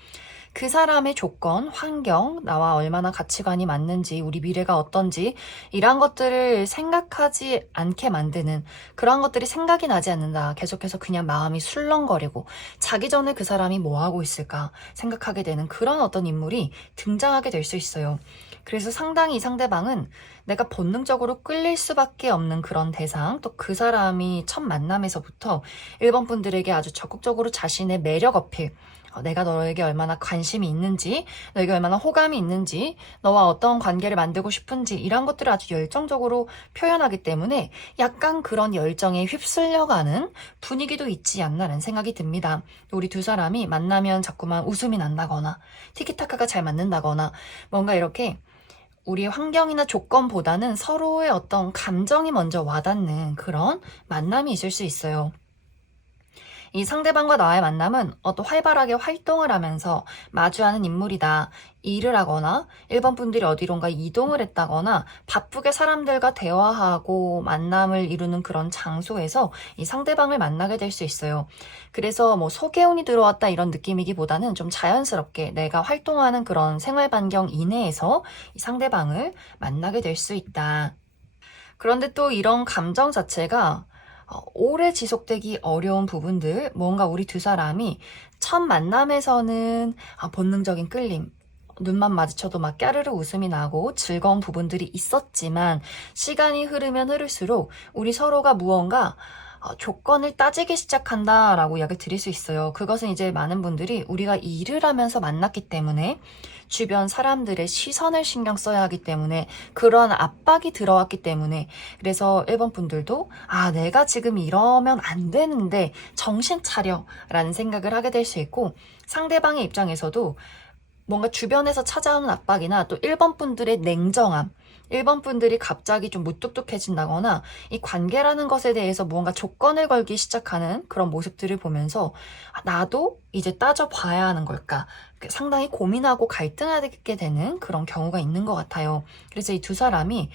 그 사람의 조건, 환경, 나와 얼마나 가치관이 맞는지, 우리 미래가 어떤지 이런 것들을 생각하지 않게 만드는, 그런 것들이 생각이 나지 않는다. 계속해서 그냥 마음이 술렁거리고 자기 전에 그 사람이 뭐 하고 있을까 생각하게 되는 그런 어떤 인물이 등장하게 될 수 있어요. 그래서 상당히 이 상대방은 내가 본능적으로 끌릴 수밖에 없는 그런 대상, 또 그 사람이 첫 만남에서부터 1번 분들에게 아주 적극적으로 자신의 매력 어필, 내가 너에게 얼마나 관심이 있는지, 너에게 얼마나 호감이 있는지, 너와 어떤 관계를 만들고 싶은지 이런 것들을 아주 열정적으로 표현하기 때문에 약간 그런 열정에 휩쓸려가는 분위기도 있지 않나라는 생각이 듭니다. 우리 두 사람이 만나면 자꾸만 웃음이 난다거나 티키타카가 잘 맞는다거나 뭔가 이렇게 우리 환경이나 조건보다는 서로의 어떤 감정이 먼저 와닿는 그런 만남이 있을 수 있어요. 이 상대방과 나의 만남은 어떤 활발하게 활동을 하면서 마주하는 인물이다. 일을 하거나 1번 분들이 어디론가 이동을 했다거나 바쁘게 사람들과 대화하고 만남을 이루는 그런 장소에서 이 상대방을 만나게 될 수 있어요. 그래서 뭐 소개운이 들어왔다 이런 느낌이기보다는 좀 자연스럽게 내가 활동하는 그런 생활 반경 이내에서 이 상대방을 만나게 될 수 있다. 그런데 또 이런 감정 자체가 오래 지속되기 어려운 부분들, 뭔가 우리 두 사람이 첫 만남에서는 본능적인 끌림, 눈만 마주쳐도 막 까르르 웃음이 나고 즐거운 부분들이 있었지만 시간이 흐르면 흐를수록 우리 서로가 무언가 조건을 따지기 시작한다라고 이야기를 드릴 수 있어요. 그것은 이제 많은 분들이 우리가 일을 하면서 만났기 때문에 주변 사람들의 시선을 신경 써야 하기 때문에 그런 압박이 들어왔기 때문에 그래서 1번 분들도 내가 지금 이러면 안 되는데 정신 차려 라는 생각을 하게 될 수 있고 상대방의 입장에서도 뭔가 주변에서 찾아오는 압박이나 또 1번 분들의 냉정함 1번 분들이 갑자기 좀 무뚝뚝해진다거나 이 관계라는 것에 대해서 무언가 조건을 걸기 시작하는 그런 모습들을 보면서 나도 이제 따져봐야 하는 걸까? 상당히 고민하고 갈등하게 되는 그런 경우가 있는 것 같아요. 그래서 이 두 사람이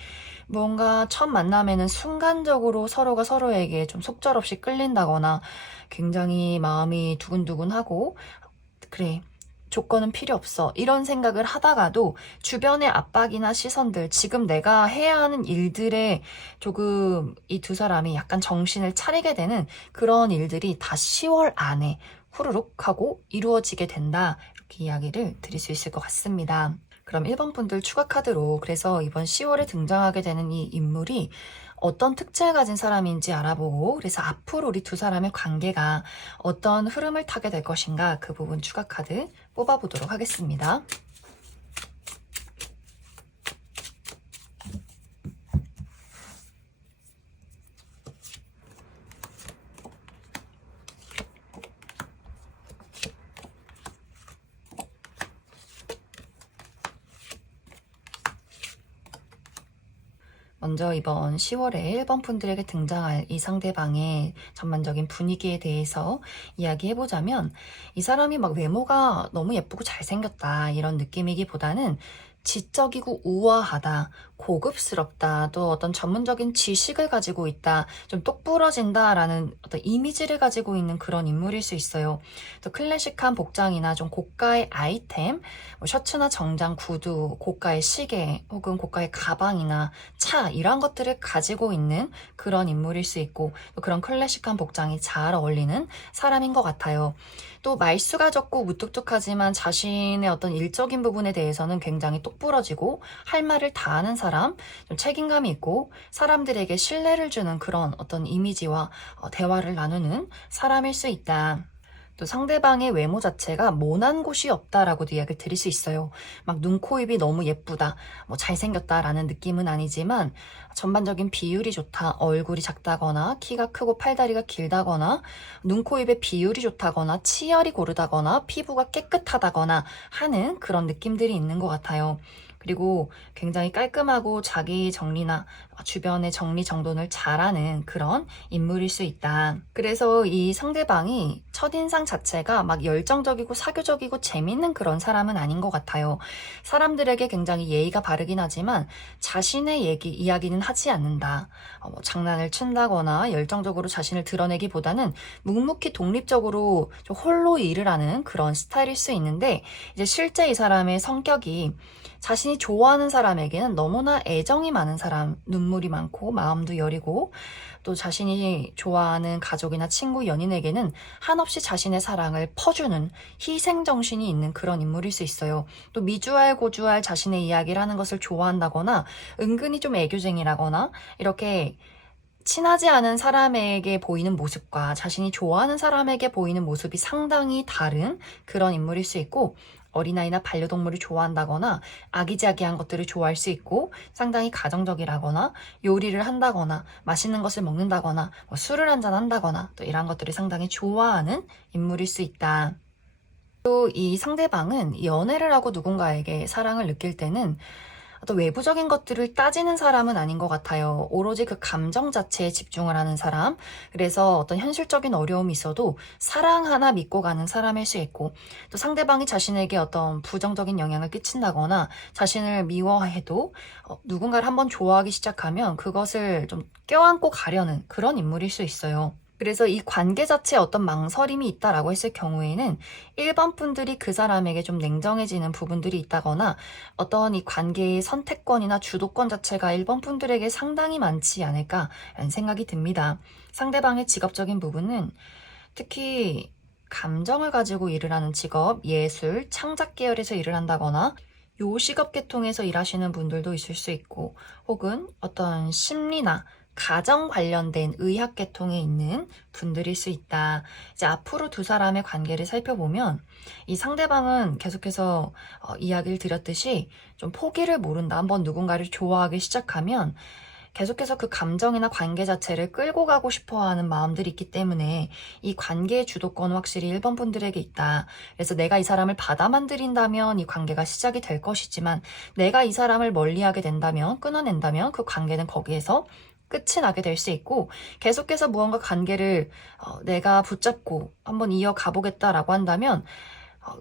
뭔가 첫 만남에는 순간적으로 서로가 서로에게 좀 속절없이 끌린다거나 굉장히 마음이 두근두근하고 그래. 조건은 필요 없어. 이런 생각을 하다가도 주변의 압박이나 시선들, 지금 내가 해야 하는 일들에 조금 이 두 사람이 약간 정신을 차리게 되는 그런 일들이 다 10월 안에 후루룩 하고 이루어지게 된다. 이렇게 이야기를 드릴 수 있을 것 같습니다. 그럼 1번 분들 추가 카드로 그래서 이번 10월에 등장하게 되는 이 인물이 어떤 특징을 가진 사람인지 알아보고 그래서 앞으로 우리 두 사람의 관계가 어떤 흐름을 타게 될 것인가 그 부분 추가 카드 뽑아보도록 하겠습니다. 먼저 이번 10월에 1번 분들에게 등장할 이 상대방의 전반적인 분위기에 대해서 이야기해보자면 이 사람이 막 외모가 너무 예쁘고 잘생겼다 이런 느낌이기보다는 지적이고 우아하다, 고급스럽다, 또 어떤 전문적인 지식을 가지고 있다, 좀 똑부러진다라는 어떤 이미지를 가지고 있는 그런 인물일 수 있어요. 또 클래식한 복장이나 좀 고가의 아이템, 뭐 셔츠나 정장, 구두, 고가의 시계, 혹은 고가의 가방이나 차 이런 것들을 가지고 있는 그런 인물일 수 있고 또 그런 클래식한 복장이 잘 어울리는 사람인 것 같아요. 또 말수가 적고 무뚝뚝하지만 자신의 어떤 일적인 부분에 대해서는 굉장히 똑부러지고 할 말을 다 하는 사람, 좀 책임감이 있고 사람들에게 신뢰를 주는 그런 어떤 이미지와 대화를 나누는 사람일 수 있다. 또 상대방의 외모 자체가 모난 곳이 없다라고도 이야기를 드릴 수 있어요. 막 눈, 코, 입이 너무 예쁘다, 뭐 잘생겼다라는 느낌은 아니지만 전반적인 비율이 좋다, 얼굴이 작다거나 키가 크고 팔다리가 길다거나 눈, 코, 입의 비율이 좋다거나 치열이 고르다거나 피부가 깨끗하다거나 하는 그런 느낌들이 있는 것 같아요. 그리고 굉장히 깔끔하고 자기 정리나 주변의 정리정돈을 잘하는 그런 인물일 수 있다. 그래서 이 상대방이 첫인상 자체가 막 열정적이고 사교적이고 재밌는 그런 사람은 아닌 것 같아요. 사람들에게 굉장히 예의가 바르긴 하지만 자신의 이야기는 하지 않는다. 뭐 장난을 친다거나 열정적으로 자신을 드러내기보다는 묵묵히 독립적으로 좀 홀로 일을 하는 그런 스타일일 수 있는데 이제 실제 이 사람의 성격이 자신이 좋아하는 사람에게는 너무나 애정이 많은 사람, 눈물이 많고 마음도 여리고 또 자신이 좋아하는 가족이나 친구, 연인에게는 한없이 자신의 사랑을 퍼주는 희생정신이 있는 그런 인물일 수 있어요. 또 미주알 고주알 자신의 이야기를 하는 것을 좋아한다거나 은근히 좀 애교쟁이라거나 이렇게 친하지 않은 사람에게 보이는 모습과 자신이 좋아하는 사람에게 보이는 모습이 상당히 다른 그런 인물일 수 있고 어린아이나 반려동물을 좋아한다거나 아기자기한 것들을 좋아할 수 있고 상당히 가정적이라거나 요리를 한다거나 맛있는 것을 먹는다거나 뭐 술을 한잔 한다거나 또 이런 것들을 상당히 좋아하는 인물일 수 있다. 또 이 상대방은 연애를 하고 누군가에게 사랑을 느낄 때는 어떤 외부적인 것들을 따지는 사람은 아닌 것 같아요. 오로지 그 감정 자체에 집중을 하는 사람. 그래서 어떤 현실적인 어려움이 있어도 사랑 하나 믿고 가는 사람일 수 있고 또 상대방이 자신에게 어떤 부정적인 영향을 끼친다거나 자신을 미워해도 누군가를 한번 좋아하기 시작하면 그것을 좀 껴안고 가려는 그런 인물일 수 있어요. 그래서 이 관계 자체에 어떤 망설임이 있다라고 했을 경우에는 1번 분들이 그 사람에게 좀 냉정해지는 부분들이 있다거나 어떤 이 관계의 선택권이나 주도권 자체가 1번 분들에게 상당히 많지 않을까라는 생각이 듭니다. 상대방의 직업적인 부분은 특히 감정을 가지고 일을 하는 직업, 예술, 창작 계열에서 일을 한다거나 요식업 계통에서 일하시는 분들도 있을 수 있고 혹은 어떤 심리나 가정 관련된 의학 계통에 있는 분들일 수 있다. 이제 앞으로 두 사람의 관계를 살펴보면 이 상대방은 계속해서 이야기를 드렸듯이 좀 포기를 모른다. 한번 누군가를 좋아하기 시작하면 계속해서 그 감정이나 관계 자체를 끌고 가고 싶어 하는 마음들이 있기 때문에 이 관계의 주도권은 확실히 1번 분들에게 있다. 그래서 내가 이 사람을 받아만 들인다면 이 관계가 시작이 될 것이지만 내가 이 사람을 멀리하게 된다면, 끊어낸다면 그 관계는 거기에서 끝이 나게 될 수 있고, 계속해서 무언가 관계를 내가 붙잡고 한번 이어가 보겠다라고 한다면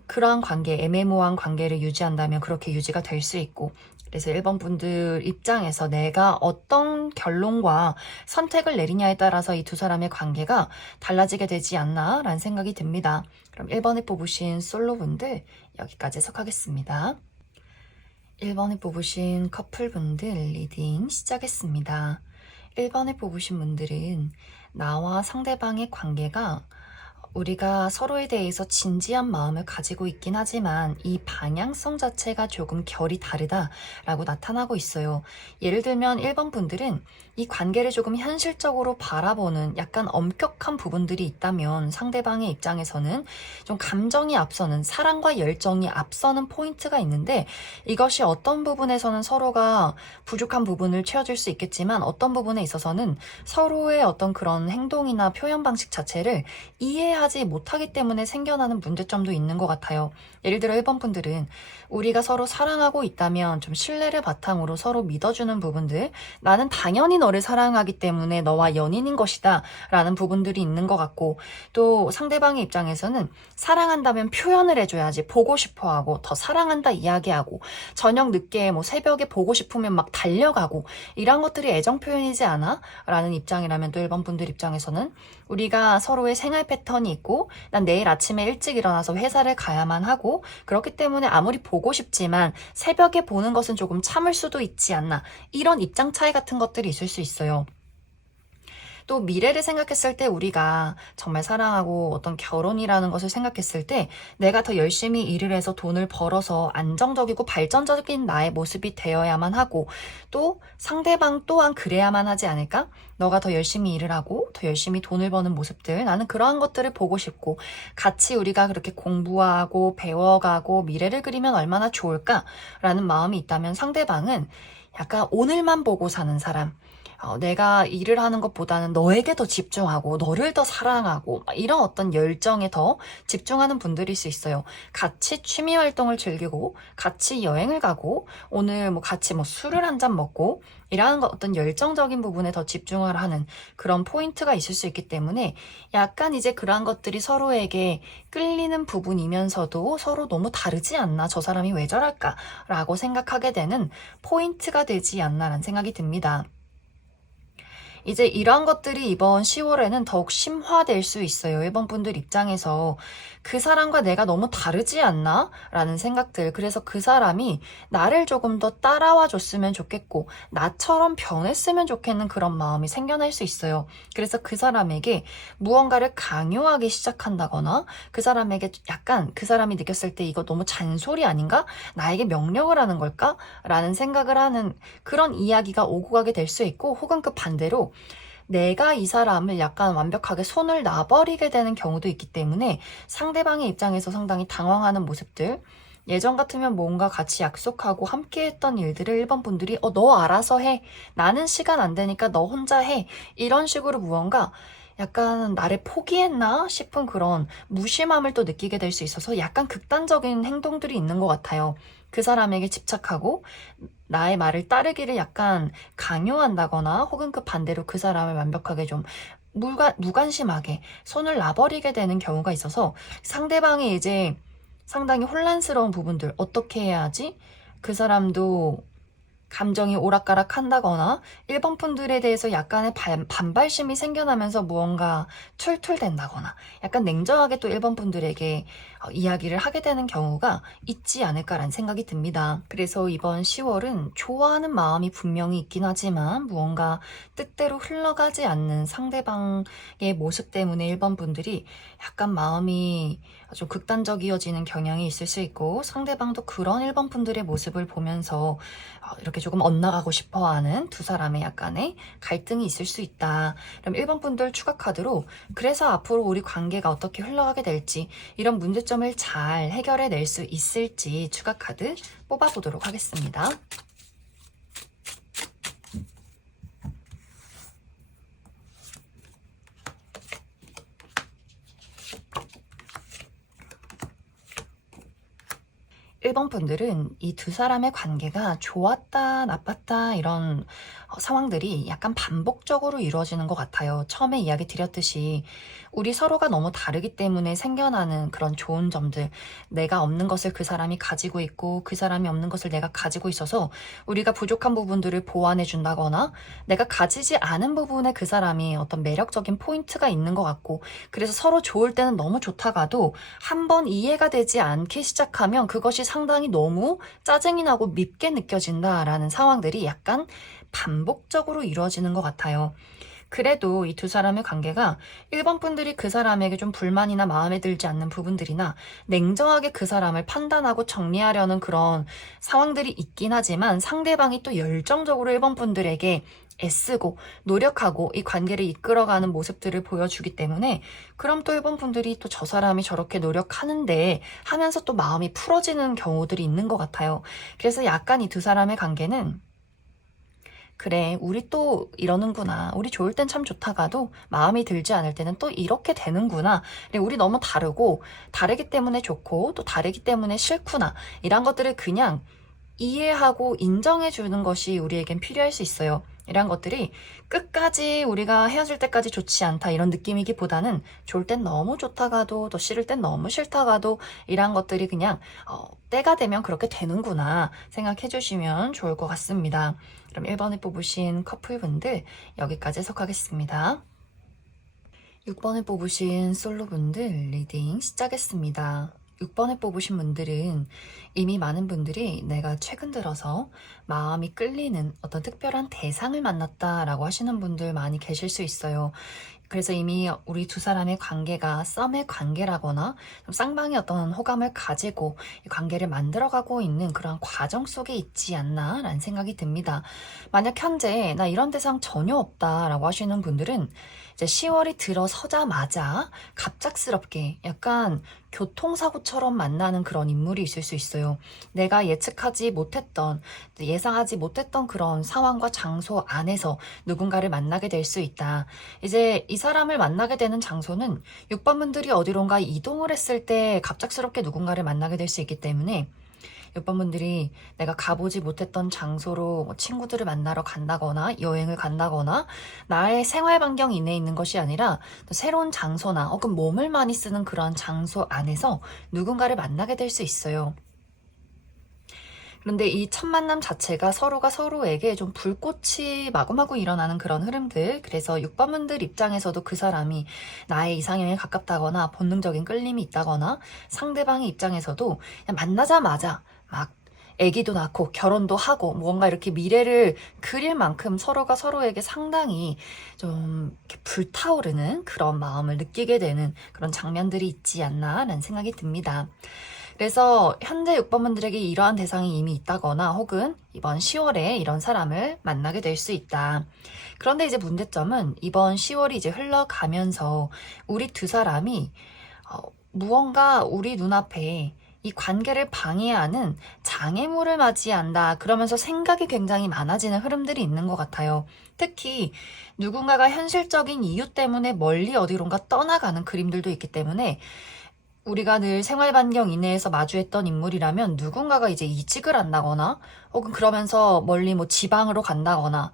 그러한 관계, 애매모호한 관계를 유지한다면 그렇게 유지가 될 수 있고, 그래서 1번 분들 입장에서 내가 어떤 결론과 선택을 내리냐에 따라서 이 두 사람의 관계가 달라지게 되지 않나 라는 생각이 듭니다. 그럼 1번에 뽑으신 솔로분들 여기까지 해석하겠습니다. 1번에 뽑으신 커플분들 리딩 시작했습니다. 1번에 뽑으신 분들은 나와 상대방의 관계가 우리가 서로에 대해서 진지한 마음을 가지고 있긴 하지만 이 방향성 자체가 조금 결이 다르다라고 나타나고 있어요. 예를 들면 1번 분들은 이 관계를 조금 현실적으로 바라보는 약간 엄격한 부분들이 있다면 상대방의 입장에서는 좀 감정이 앞서는, 사랑과 열정이 앞서는 포인트가 있는데, 이것이 어떤 부분에서는 서로가 부족한 부분을 채워줄 수 있겠지만 어떤 부분에 있어서는 서로의 어떤 그런 행동이나 표현 방식 자체를 이해하지 못하기 때문에 생겨나는 문제점도 있는 것 같아요. 예를 들어 1번 분들은 우리가 서로 사랑하고 있다면 좀 신뢰를 바탕으로 서로 믿어주는 부분들, 나는 당연히 너를 사랑하기 때문에 너와 연인인 것이다 라는 부분들이 있는 것 같고, 또 상대방의 입장에서는 사랑한다면 표현을 해줘야지, 보고 싶어하고 더 사랑한다 이야기하고, 저녁 늦게 뭐 새벽에 보고 싶으면 막 달려가고, 이런 것들이 애정 표현이지 않아? 라는 입장이라면 또 1번 분들 입장에서는 우리가 서로의 생활 패턴이 있고, 난 내일 아침에 일찍 일어나서 회사를 가야만 하고, 그렇기 때문에 아무리 보고 싶지만 새벽에 보는 것은 조금 참을 수도 있지 않나, 이런 입장 차이 같은 것들이 있을 수 있어요. 또 미래를 생각했을 때 우리가 정말 사랑하고 어떤 결혼이라는 것을 생각했을 때 내가 더 열심히 일을 해서 돈을 벌어서 안정적이고 발전적인 나의 모습이 되어야만 하고, 또 상대방 또한 그래야만 하지 않을까? 너가 더 열심히 일을 하고 더 열심히 돈을 버는 모습들, 나는 그러한 것들을 보고 싶고, 같이 우리가 그렇게 공부하고 배워가고 미래를 그리면 얼마나 좋을까라는 마음이 있다면 상대방은 약간 오늘만 보고 사는 사람, 내가 일을 하는 것보다는 너에게 더 집중하고 너를 더 사랑하고 이런 어떤 열정에 더 집중하는 분들일 수 있어요. 같이 취미 활동을 즐기고 같이 여행을 가고 오늘 뭐 같이 뭐 술을 한 잔 먹고 이러한 거, 어떤 열정적인 부분에 더 집중을 하는 그런 포인트가 있을 수 있기 때문에 약간 이제 그러한 것들이 서로에게 끌리는 부분이면서도 서로 너무 다르지 않나, 저 사람이 왜 저럴까 라고 생각하게 되는 포인트가 되지 않나라는 생각이 듭니다. 이제 이런 것들이 이번 10월에는 더욱 심화될 수 있어요. 1번 분들 입장에서 그 사람과 내가 너무 다르지 않나? 라는 생각들. 그래서 그 사람이 나를 조금 더 따라와 줬으면 좋겠고 나처럼 변했으면 좋겠는 그런 마음이 생겨날 수 있어요. 그래서 그 사람에게 무언가를 강요하기 시작한다거나, 그 사람에게 약간 그 사람이 느꼈을 때 이거 너무 잔소리 아닌가? 나에게 명령을 하는 걸까? 라는 생각을 하는 그런 이야기가 오고 가게 될 수 있고, 혹은 그 반대로 내가 이 사람을 약간 완벽하게 손을 놔버리게 되는 경우도 있기 때문에 상대방의 입장에서 상당히 당황하는 모습들, 예전 같으면 뭔가 같이 약속하고 함께 했던 일들을 1번 분들이 너 알아서 해, 나는 시간 안 되니까 너 혼자 해, 이런 식으로 무언가 약간 나를 포기했나 싶은 그런 무심함을 또 느끼게 될 수 있어서 약간 극단적인 행동들이 있는 것 같아요. 그 사람에게 집착하고 나의 말을 따르기를 약간 강요한다거나, 혹은 그 반대로 그 사람을 완벽하게 좀 무관심하게 손을 놔버리게 되는 경우가 있어서 상대방이 이제 상당히 혼란스러운 부분들, 어떻게 해야 하지? 그 사람도 감정이 오락가락 한다거나 1번 분들에 대해서 약간의 반발심이 생겨나면서 무언가 툴툴댄다거나 약간 냉정하게 또 1번 분들에게 이야기를 하게 되는 경우가 있지 않을까라는 생각이 듭니다. 그래서 이번 10월은 좋아하는 마음이 분명히 있긴 하지만 무언가 뜻대로 흘러가지 않는 상대방의 모습 때문에 1번 분들이 약간 마음이 좀 극단적이어지는 경향이 있을 수 있고, 상대방도 그런 1번 분들의 모습을 보면서 이렇게 조금 엇나가고 싶어하는 두 사람의 약간의 갈등이 있을 수 있다. 그럼 1번 분들 추가 카드로 그래서 앞으로 우리 관계가 어떻게 흘러가게 될지, 이런 문제점을 잘 해결해 낼 수 있을지 추가 카드 뽑아보도록 하겠습니다. 1번 분들은 이 두 사람의 관계가 좋았다, 나빴다 이런 상황들이 약간 반복적으로 이루어지는 것 같아요. 처음에 이야기 드렸듯이 우리 서로가 너무 다르기 때문에 생겨나는 그런 좋은 점들, 내가 없는 것을 그 사람이 가지고 있고 그 사람이 없는 것을 내가 가지고 있어서 우리가 부족한 부분들을 보완해 준다거나, 내가 가지지 않은 부분에 그 사람이 어떤 매력적인 포인트가 있는 것 같고, 그래서 서로 좋을 때는 너무 좋다가도 한번 이해가 되지 않기 시작하면 그것이 상당히 너무 짜증이 나고 밉게 느껴진다라는 상황들이 약간 반복적으로 이루어지는 것 같아요. 그래도 이 두 사람의 관계가 1번 분들이 그 사람에게 좀 불만이나 마음에 들지 않는 부분들이나 냉정하게 그 사람을 판단하고 정리하려는 그런 상황들이 있긴 하지만, 상대방이 또 열정적으로 1번 분들에게 애쓰고 노력하고 이 관계를 이끌어가는 모습들을 보여주기 때문에, 그럼 또 1번 분들이 또 저 사람이 저렇게 노력하는데 하면서 또 마음이 풀어지는 경우들이 있는 것 같아요. 그래서 약간 이 두 사람의 관계는 그래, 우리 또 이러는구나. 우리 좋을 땐 참 좋다가도 마음이 들지 않을 때는 또 이렇게 되는구나. 그래, 우리 너무 다르고, 다르기 때문에 좋고, 또 다르기 때문에 싫구나. 이런 것들을 그냥 이해하고 인정해 주는 것이 우리에겐 필요할 수 있어요. 이런 것들이 끝까지 우리가 헤어질 때까지 좋지 않다 이런 느낌이기보다는, 좋을 땐 너무 좋다가도 또 싫을 땐 너무 싫다가도 이런 것들이 그냥 때가 되면 그렇게 되는구나 생각해 주시면 좋을 것 같습니다. 그럼 1번에 뽑으신 커플분들 여기까지 해석하겠습니다. 6번에 뽑으신 솔로분들 리딩 시작했습니다. 6번에 뽑으신 분들은 이미 많은 분들이 내가 최근 들어서 마음이 끌리는 어떤 특별한 대상을 만났다라고 하시는 분들 많이 계실 수 있어요. 그래서 이미 우리 두 사람의 관계가 썸의 관계라거나 좀 쌍방이 어떤 호감을 가지고 이 관계를 만들어가고 있는 그런 과정 속에 있지 않나라는 생각이 듭니다. 만약 현재 나 이런 대상 전혀 없다라고 하시는 분들은 이제 10월이 들어서자마자 갑작스럽게 약간 교통사고처럼 만나는 그런 인물이 있을 수 있어요. 내가 예측하지 못했던, 예상하지 못했던 그런 상황과 장소 안에서 누군가를 만나게 될 수 있다. 이제 이 사람을 만나게 되는 장소는 6번 분들이 어디론가 이동을 했을 때 갑작스럽게 누군가를 만나게 될 수 있기 때문에, 6번 분들이 내가 가보지 못했던 장소로 뭐 친구들을 만나러 간다거나 여행을 간다거나 나의 생활 반경 이내에 있는 것이 아니라 또 새로운 장소나 혹은 몸을 많이 쓰는 그런 장소 안에서 누군가를 만나게 될 수 있어요. 그런데 이 첫 만남 자체가 서로가 서로에게 좀 불꽃이 마구마구 일어나는 그런 흐름들, 그래서 6번 분들 입장에서도 그 사람이 나의 이상형에 가깝다거나 본능적인 끌림이 있다거나, 상대방의 입장에서도 그냥 만나자마자 막 아기도 낳고 결혼도 하고 뭔가 이렇게 미래를 그릴 만큼 서로가 서로에게 상당히 좀 이렇게 불타오르는 그런 마음을 느끼게 되는 그런 장면들이 있지 않나라는 생각이 듭니다. 그래서 현재 6번 분들에게 이러한 대상이 이미 있다거나 혹은 이번 10월에 이런 사람을 만나게 될 수 있다. 그런데 이제 문제점은 이번 10월이 이제 흘러가면서 우리 두 사람이 무언가 우리 눈앞에 이 관계를 방해하는 장애물을 맞이한다. 그러면서 생각이 굉장히 많아지는 흐름들이 있는 것 같아요. 특히 누군가가 현실적인 이유 때문에 멀리 어디론가 떠나가는 그림들도 있기 때문에, 우리가 늘 생활 반경 이내에서 마주했던 인물이라면 누군가가 이제 이직을 한다거나 혹은 그러면서 멀리 뭐 지방으로 간다거나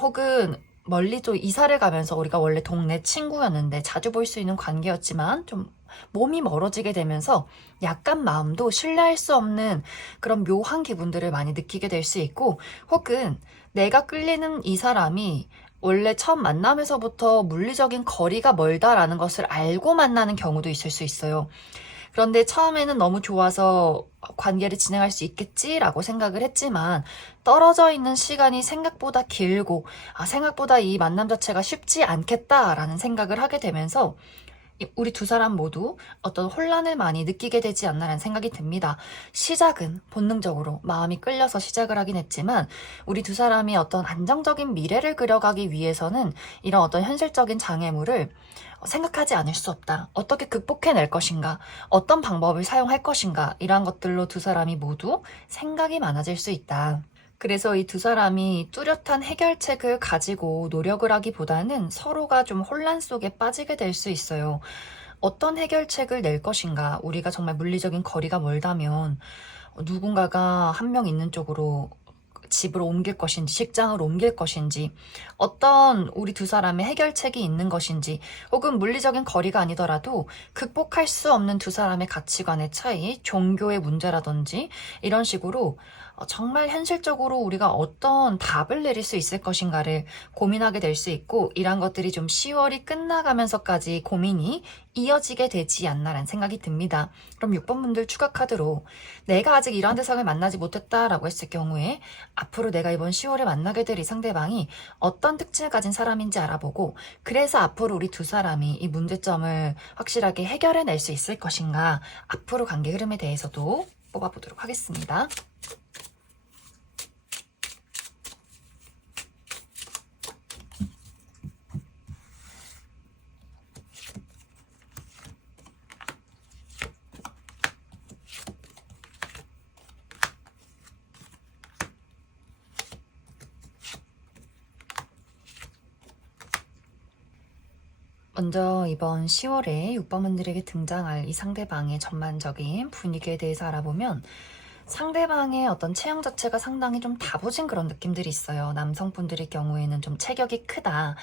혹은 멀리 또 이사를 가면서, 우리가 원래 동네 친구였는데 자주 볼 수 있는 관계였지만 좀 몸이 멀어지게 되면서 약간 마음도 신뢰할 수 없는 그런 묘한 기분들을 많이 느끼게 될 수 있고, 혹은 내가 끌리는 이 사람이 원래 처음 만남에서부터 물리적인 거리가 멀다라는 것을 알고 만나는 경우도 있을 수 있어요. 그런데 처음에는 너무 좋아서 관계를 진행할 수 있겠지라고 생각을 했지만, 떨어져 있는 시간이 생각보다 길고 생각보다 이 만남 자체가 쉽지 않겠다라는 생각을 하게 되면서 우리 두 사람 모두 어떤 혼란을 많이 느끼게 되지 않나라는 생각이 듭니다. 시작은 본능적으로 마음이 끌려서 시작을 하긴 했지만 우리 두 사람이 어떤 안정적인 미래를 그려가기 위해서는 이런 어떤 현실적인 장애물을 생각하지 않을 수 없다. 어떻게 극복해낼 것인가? 어떤 방법을 사용할 것인가? 이러한 것들로 두 사람이 모두 생각이 많아질 수 있다. 그래서 이 두 사람이 뚜렷한 해결책을 가지고 노력을 하기보다는 서로가 좀 혼란 속에 빠지게 될 수 있어요. 어떤 해결책을 낼 것인가? 우리가 정말 물리적인 거리가 멀다면 누군가가 한 명 있는 쪽으로 집으로 옮길 것인지, 직장을 옮길 것인지, 어떤 우리 두 사람의 해결책이 있는 것인지, 혹은 물리적인 거리가 아니더라도 극복할 수 없는 두 사람의 가치관의 차이, 종교의 문제라든지, 이런 식으로 정말 현실적으로 우리가 어떤 답을 내릴 수 있을 것인가를 고민하게 될 수 있고, 이런 것들이 좀 10월이 끝나가면서까지 고민이 이어지게 되지 않나라는 생각이 듭니다. 그럼 6번 분들 추가 카드로 내가 아직 이러한 대상을 만나지 못했다라고 했을 경우에 앞으로 내가 이번 10월에 만나게 될 이 상대방이 어떤 특징을 가진 사람인지 알아보고, 그래서 앞으로 우리 두 사람이 이 문제점을 확실하게 해결해낼 수 있을 것인가, 앞으로 관계 흐름에 대해서도 뽑아보도록 하겠습니다. 먼저 이번 10월에 6번 분들에게 등장할 이 상대방의 전반적인 분위기에 대해서 알아보면, 상대방의 어떤 체형 자체가 상당히 좀 다부진 그런 느낌들이 있어요. 남성분들의 경우에는 좀 체격이 크다,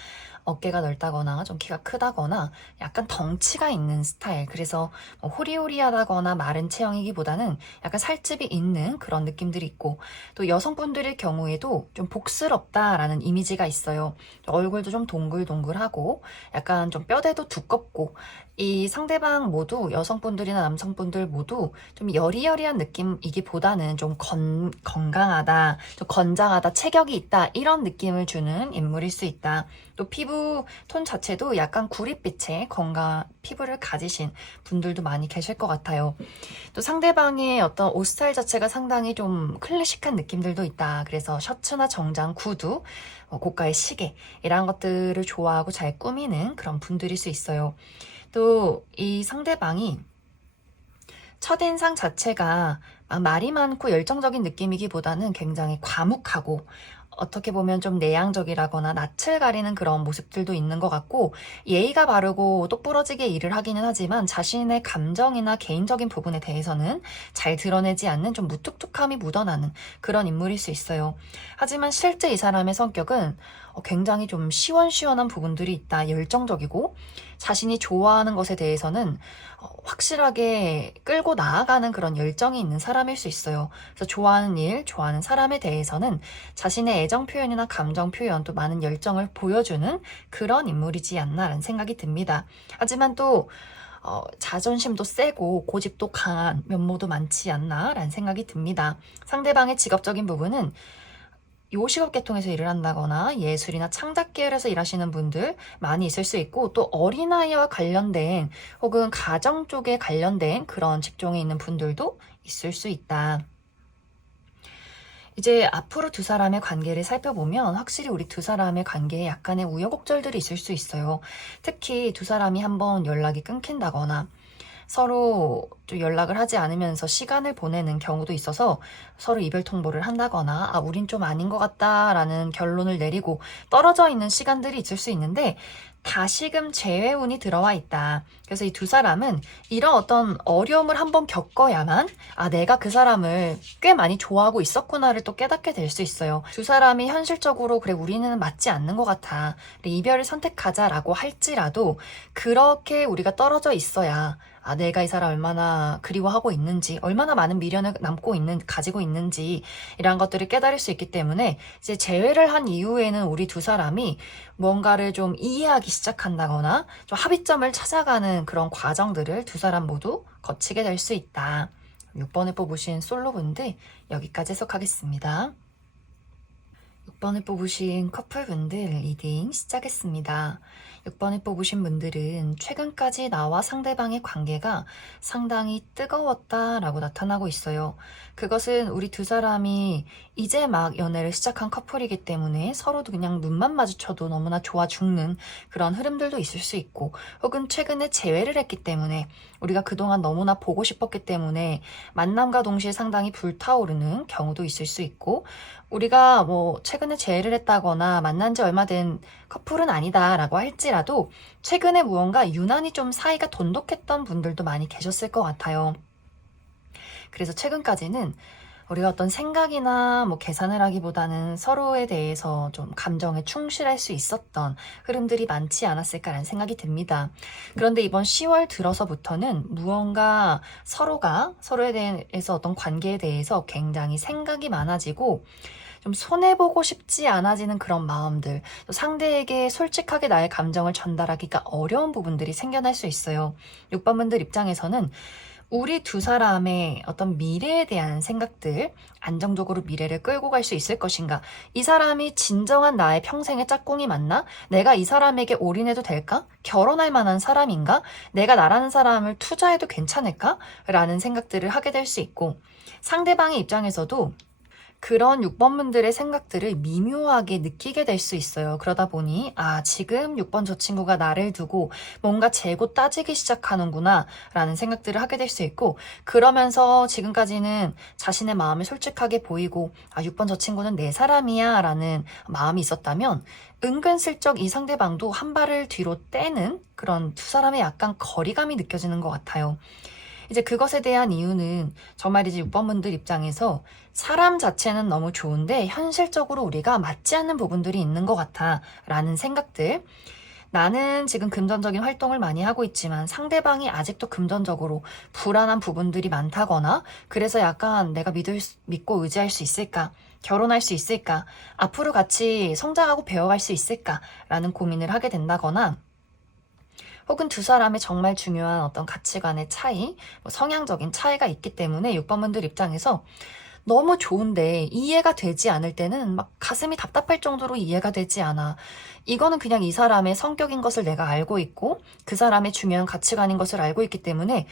어깨가 넓다거나 좀 키가 크다거나 약간 덩치가 있는 스타일, 그래서 뭐 호리호리하다거나 마른 체형이기보다는 약간 살집이 있는 그런 느낌들이 있고, 또 여성분들의 경우에도 좀 복스럽다라는 이미지가 있어요. 얼굴도 좀 동글동글하고 약간 좀 뼈대도 두껍고, 이 상대방 모두, 여성분들이나 남성분들 모두 좀 여리여리한 느낌이기보다는 좀 건강하다, 좀 건장하다, 체격이 있다, 이런 느낌을 주는 인물일 수 있다. 또 피부 톤 자체도 약간 구릿빛의 건강 피부를 가지신 분들도 많이 계실 것 같아요. 또 상대방의 어떤 옷 스타일 자체가 상당히 좀 클래식한 느낌들도 있다. 그래서 셔츠나 정장, 구두, 고가의 시계, 이런 것들을 좋아하고 잘 꾸미는 그런 분들일 수 있어요. 또 이 상대방이 첫인상 자체가 막 말이 많고 열정적인 느낌이기보다는 굉장히 과묵하고, 어떻게 보면 좀 내향적이라거나 낯을 가리는 그런 모습들도 있는 것 같고, 예의가 바르고 똑부러지게 일을 하기는 하지만 자신의 감정이나 개인적인 부분에 대해서는 잘 드러내지 않는 좀 무뚝뚝함이 묻어나는 그런 인물일 수 있어요. 하지만 실제 이 사람의 성격은 굉장히 좀 시원시원한 부분들이 있다. 열정적이고 자신이 좋아하는 것에 대해서는 확실하게 끌고 나아가는 그런 열정이 있는 사람일 수 있어요. 그래서 좋아하는 일, 좋아하는 사람에 대해서는 자신의 애정 표현이나 감정 표현, 또 많은 열정을 보여주는 그런 인물이지 않나라는 생각이 듭니다. 하지만 또 자존심도 세고 고집도 강한 면모도 많지 않나라는 생각이 듭니다. 상대방의 직업적인 부분은 요식업 계통에서 일을 한다거나 예술이나 창작 계열에서 일하시는 분들 많이 있을 수 있고, 또 어린아이와 관련된 혹은 가정 쪽에 관련된 그런 직종에 있는 분들도 있을 수 있다. 이제 앞으로 두 사람의 관계를 살펴보면 확실히 우리 두 사람의 관계에 약간의 우여곡절들이 있을 수 있어요. 특히 두 사람이 한번 연락이 끊긴다거나 서로 좀 연락을 하지 않으면서 시간을 보내는 경우도 있어서 서로 이별 통보를 한다거나, 아, 우린 좀 아닌 것 같다라는 결론을 내리고 떨어져 있는 시간들이 있을 수 있는데, 다시금 재회운이 들어와 있다. 그래서 이 두 사람은 이런 어떤 어려움을 한번 겪어야만, 아, 내가 그 사람을 꽤 많이 좋아하고 있었구나를 또 깨닫게 될 수 있어요. 두 사람이 현실적으로 그래, 우리는 맞지 않는 것 같아, 그래, 이별을 선택하자라고 할지라도 그렇게 우리가 떨어져 있어야, 아, 내가 이 사람 얼마나 그리워하고 있는지, 얼마나 많은 미련을 가지고 있는지, 이런 것들을 깨달을 수 있기 때문에 이제 재회를 한 이후에는 우리 두 사람이 뭔가를 좀 이해하기 시작한다거나 좀 합의점을 찾아가는 그런 과정들을 두 사람 모두 거치게 될 수 있다. 6번을 뽑으신 솔로분들 여기까지 해석하겠습니다. 6번을 뽑으신 커플분들 리딩 시작했습니다. 6번을 뽑으신 분들은 최근까지 나와 상대방의 관계가 상당히 뜨거웠다라고 나타나고 있어요. 그것은 우리 두 사람이 이제 막 연애를 시작한 커플이기 때문에 서로도 그냥 눈만 마주쳐도 너무나 좋아 죽는 그런 흐름들도 있을 수 있고, 혹은 최근에 재회를 했기 때문에 우리가 그동안 너무나 보고 싶었기 때문에 만남과 동시에 상당히 불타오르는 경우도 있을 수 있고, 우리가 뭐 최근에 재회를 했다거나 만난 지 얼마 된 커플은 아니다라고 할지라도 최근에 무언가 유난히 좀 사이가 돈독했던 분들도 많이 계셨을 것 같아요. 그래서 최근까지는 우리가 어떤 생각이나 뭐 계산을 하기보다는 서로에 대해서 좀 감정에 충실할 수 있었던 흐름들이 많지 않았을까라는 생각이 듭니다. 그런데 이번 10월 들어서부터는 무언가 서로가 서로에 대해서 어떤 관계에 대해서 굉장히 생각이 많아지고 좀 손해보고 싶지 않아지는 그런 마음들, 또 상대에게 솔직하게 나의 감정을 전달하기가 어려운 부분들이 생겨날 수 있어요. 6번분들 입장에서는 우리 두 사람의 어떤 미래에 대한 생각들, 안정적으로 미래를 끌고 갈 수 있을 것인가? 이 사람이 진정한 나의 평생의 짝꿍이 맞나? 내가 이 사람에게 올인해도 될까? 결혼할 만한 사람인가? 내가 나라는 사람을 투자해도 괜찮을까? 라는 생각들을 하게 될 수 있고, 상대방의 입장에서도 그런 6번분들의 생각들을 미묘하게 느끼게 될 수 있어요. 그러다 보니 지금 6번 저 친구가 나를 두고 뭔가 재고 따지기 시작하는구나 라는 생각들을 하게 될 수 있고, 그러면서 지금까지는 자신의 마음을 솔직하게 보이고 6번 저 친구는 내 사람이야 라는 마음이 있었다면, 은근슬쩍 이 상대방도 한 발을 뒤로 떼는 그런 두 사람의 약간 거리감이 느껴지는 것 같아요. 이제 그것에 대한 이유는 정말 이제 6번분들 입장에서 사람 자체는 너무 좋은데 현실적으로 우리가 맞지 않는 부분들이 있는 것 같아 라는 생각들, 나는 지금 금전적인 활동을 많이 하고 있지만 상대방이 아직도 금전적으로 불안한 부분들이 많다거나, 그래서 약간 내가 믿고 의지할 수 있을까? 결혼할 수 있을까? 앞으로 같이 성장하고 배워갈 수 있을까? 라는 고민을 하게 된다거나, 혹은 두 사람의 정말 중요한 어떤 가치관의 차이, 성향적인 차이가 있기 때문에 6번분들 입장에서 너무 좋은데 이해가 되지 않을 때는 막 가슴이 답답할 정도로 이해가 되지 않아. 이거는 그냥 이 사람의 성격인 것을 내가 알고 있고 그 사람의 중요한 가치관인 것을 알고 있기 때문에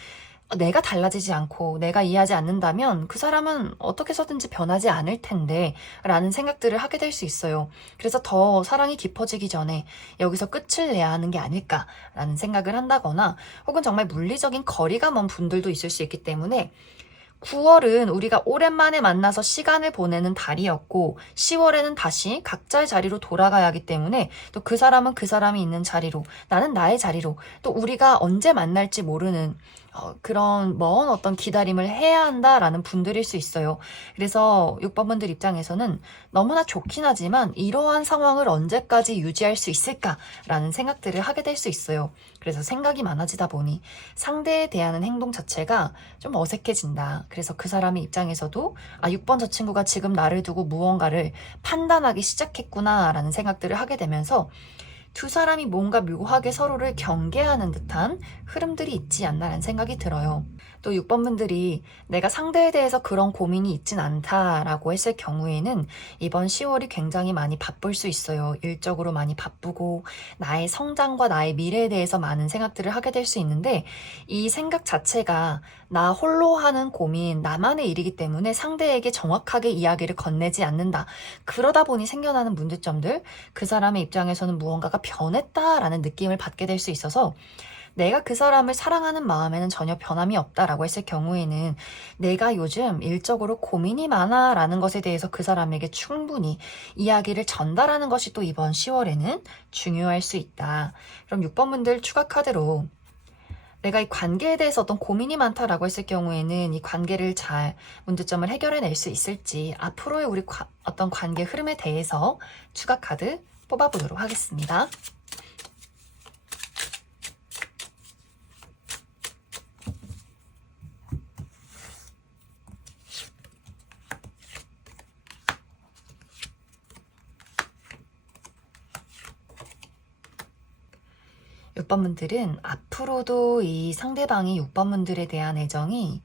내가 달라지지 않고 내가 이해하지 않는다면 그 사람은 어떻게 해서든지 변하지 않을 텐데 라는 생각들을 하게 될 수 있어요. 그래서 더 사랑이 깊어지기 전에 여기서 끝을 내야 하는 게 아닐까라는 생각을 한다거나, 혹은 정말 물리적인 거리가 먼 분들도 있을 수 있기 때문에 9월은 우리가 오랜만에 만나서 시간을 보내는 달이었고 10월에는 다시 각자의 자리로 돌아가야 하기 때문에 또 그 사람은 그 사람이 있는 자리로, 나는 나의 자리로, 또 우리가 언제 만날지 모르는 그런 먼 어떤 기다림을 해야 한다라는 분들일 수 있어요. 그래서 6번분들 입장에서는 너무나 좋긴 하지만 이러한 상황을 언제까지 유지할 수 있을까라는 생각들을 하게 될 수 있어요. 그래서 생각이 많아지다 보니 상대에 대한 행동 자체가 좀 어색해진다. 그래서 그 사람의 입장에서도 6번 저 친구가 지금 나를 두고 무언가를 판단하기 시작했구나라는 생각들을 하게 되면서 두 사람이 뭔가 묘하게 서로를 경계하는 듯한 흐름들이 있지 않나라는 생각이 들어요. 또 6번분들이 내가 상대에 대해서 그런 고민이 있진 않다라고 했을 경우에는 이번 10월이 굉장히 많이 바쁠 수 있어요. 일적으로 많이 바쁘고 나의 성장과 나의 미래에 대해서 많은 생각들을 하게 될 수 있는데, 이 생각 자체가 나 홀로 하는 고민, 나만의 일이기 때문에 상대에게 정확하게 이야기를 건네지 않는다. 그러다 보니 생겨나는 문제점들, 그 사람의 입장에서는 무언가가 변했다라는 느낌을 받게 될 수 있어서, 내가 그 사람을 사랑하는 마음에는 전혀 변함이 없다라고 했을 경우에는 내가 요즘 일적으로 고민이 많아 라는 것에 대해서 그 사람에게 충분히 이야기를 전달하는 것이 또 이번 10월에는 중요할 수 있다. 그럼 6번분들 추가 카드로 내가 이 관계에 대해서 어떤 고민이 많다라고 했을 경우에는 이 관계를 잘 문제점을 해결해낼 수 있을지, 앞으로의 우리 어떤 관계 흐름에 대해서 추가 카드 뽑아보도록 하겠습니다. 6번분들은 앞으로도 이 상대방이 6번분들에 대한 애정이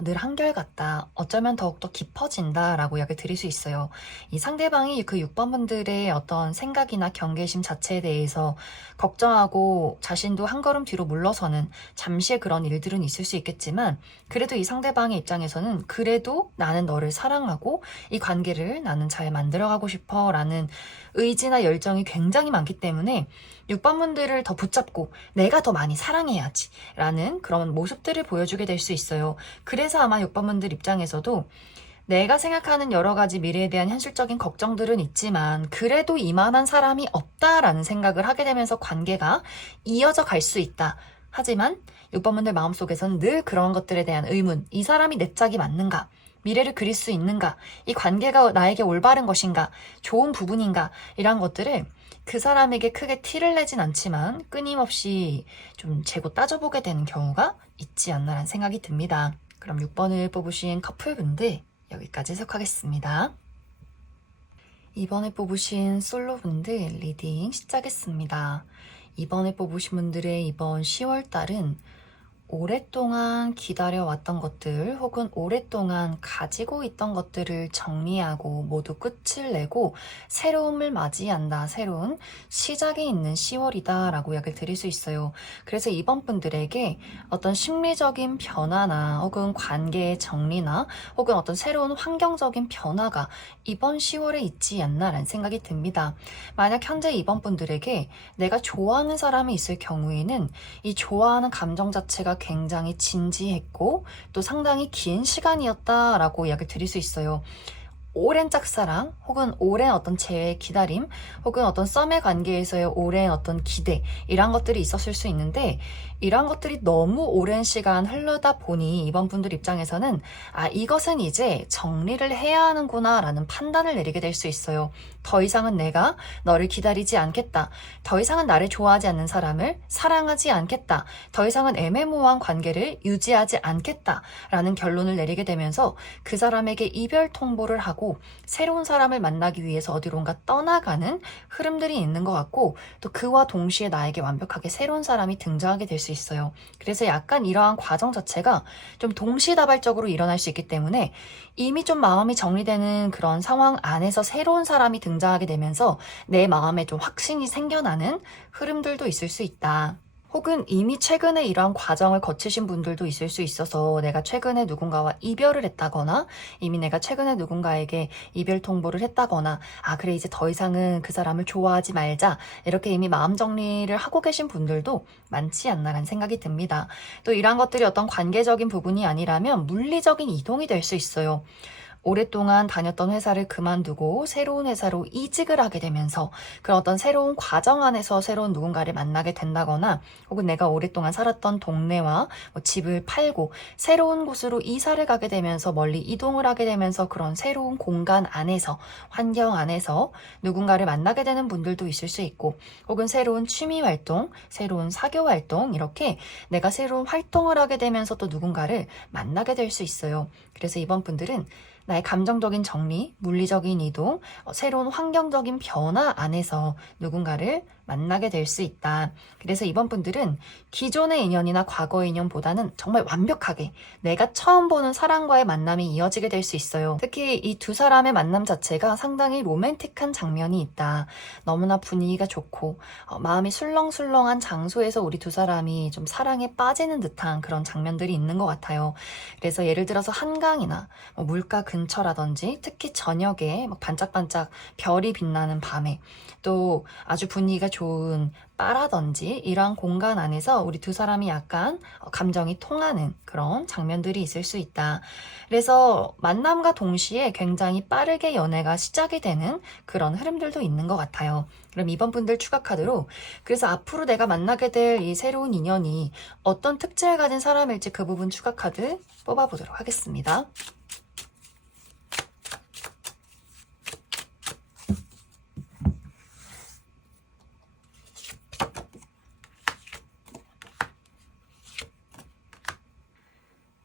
늘 한결같다. 어쩌면 더욱더 깊어진다. 라고 이야기 드릴 수 있어요. 이 상대방이 그 6번 분들의 어떤 생각이나 경계심 자체에 대해서 걱정하고 자신도 한 걸음 뒤로 물러서는 잠시의 그런 일들은 있을 수 있겠지만 그래도 이 상대방의 입장에서는 그래도 나는 너를 사랑하고 이 관계를 나는 잘 만들어가고 싶어 라는 의지나 열정이 굉장히 많기 때문에 6번 분들을 더 붙잡고 내가 더 많이 사랑해야지 라는 그런 모습들을 보여주게 될 수 있어요. 그래서 아마 6번 분들 입장에서도 내가 생각하는 여러 가지 미래에 대한 현실적인 걱정들은 있지만 그래도 이만한 사람이 없다라는 생각을 하게 되면서 관계가 이어져 갈 수 있다. 하지만 6번 분들 마음속에서는 늘 그런 것들에 대한 의문, 이 사람이 내 짝이 맞는가? 미래를 그릴 수 있는가? 이 관계가 나에게 올바른 것인가? 좋은 부분인가? 이런 것들을 그 사람에게 크게 티를 내진 않지만 끊임없이 좀 재고 따져보게 되는 경우가 있지 않나라는 생각이 듭니다. 그럼 6번을 뽑으신 커플분들 여기까지 해석하겠습니다. 이번에 뽑으신 솔로분들 리딩 시작했습니다. 이번에 뽑으신 분들의 이번 10월달은 오랫동안 기다려왔던 것들 혹은 오랫동안 가지고 있던 것들을 정리하고 모두 끝을 내고 새로움을 맞이한다. 새로운 시작이 있는 10월이다 라고 이야기를 드릴 수 있어요. 그래서 이번 분들에게 어떤 심리적인 변화나 혹은 관계의 정리나 혹은 어떤 새로운 환경적인 변화가 이번 10월에 있지 않나라는 생각이 듭니다. 만약 현재 이번 분들에게 내가 좋아하는 사람이 있을 경우에는 이 좋아하는 감정 자체가 굉장히 진지했고 또 상당히 긴 시간이었다라고 이야기를 드릴 수 있어요. 오랜 짝사랑 혹은 오랜 어떤 재회 기다림 혹은 어떤 썸의 관계에서의 오랜 어떤 기대 이런 것들이 있었을 수 있는데 이런 것들이 너무 오랜 시간 흐르다 보니 이번 분들 입장에서는 이것은 이제 정리를 해야 하는구나 라는 판단을 내리게 될 수 있어요. 더 이상은 내가 너를 기다리지 않겠다. 더 이상은 나를 좋아하지 않는 사람을 사랑하지 않겠다. 더 이상은 애매모호한 관계를 유지하지 않겠다 라는 결론을 내리게 되면서 그 사람에게 이별 통보를 하고 새로운 사람을 만나기 위해서 어디론가 떠나가는 흐름들이 있는 것 같고 또 그와 동시에 나에게 완벽하게 새로운 사람이 등장하게 될 수 있어요. 그래서 약간 이러한 과정 자체가 좀 동시다발적으로 일어날 수 있기 때문에 이미 좀 마음이 정리되는 그런 상황 안에서 새로운 사람이 등장하게 되면서 내 마음에 좀 확신이 생겨나는 흐름들도 있을 수 있다. 혹은 이미 최근에 이러한 과정을 거치신 분들도 있을 수 있어서 내가 최근에 누군가와 이별을 했다거나 이미 내가 최근에 누군가에게 이별 통보를 했다거나 그래 이제 더 이상은 그 사람을 좋아하지 말자 이렇게 이미 마음 정리를 하고 계신 분들도 많지 않나라는 생각이 듭니다. 또 이러한 것들이 어떤 관계적인 부분이 아니라면 물리적인 이동이 될 수 있어요. 오랫동안 다녔던 회사를 그만두고 새로운 회사로 이직을 하게 되면서 그런 어떤 새로운 과정 안에서 새로운 누군가를 만나게 된다거나 혹은 내가 오랫동안 살았던 동네와 집을 팔고 새로운 곳으로 이사를 가게 되면서 멀리 이동을 하게 되면서 그런 새로운 공간 안에서 환경 안에서 누군가를 만나게 되는 분들도 있을 수 있고 혹은 새로운 취미 활동, 새로운 사교 활동 이렇게 내가 새로운 활동을 하게 되면서 또 누군가를 만나게 될 수 있어요. 그래서 이번 분들은 나의 감정적인 정리, 물리적인 이동, 새로운 환경적인 변화 안에서 누군가를 만나게 될 수 있다. 그래서 이번 분들은 기존의 인연이나 과거의 인연보다는 정말 완벽하게 내가 처음 보는 사람과의 만남이 이어지게 될 수 있어요. 특히 이 두 사람의 만남 자체가 상당히 로맨틱한 장면이 있다. 너무나 분위기가 좋고 마음이 술렁술렁한 장소에서 우리 두 사람이 좀 사랑에 빠지는 듯한 그런 장면들이 있는 것 같아요. 그래서 예를 들어서 한강이나 물가 근처라든지 특히 저녁에 막 반짝반짝 별이 빛나는 밤에 또 아주 분위기가 좋은 바라든지 이러한 공간 안에서 우리 두 사람이 약간 감정이 통하는 그런 장면들이 있을 수 있다. 그래서 만남과 동시에 굉장히 빠르게 연애가 시작이 되는 그런 흐름들도 있는 것 같아요. 그럼 이번 분들 추가 카드로 그래서 앞으로 내가 만나게 될 이 새로운 인연이 어떤 특징을 가진 사람일지 그 부분 추가 카드 뽑아보도록 하겠습니다.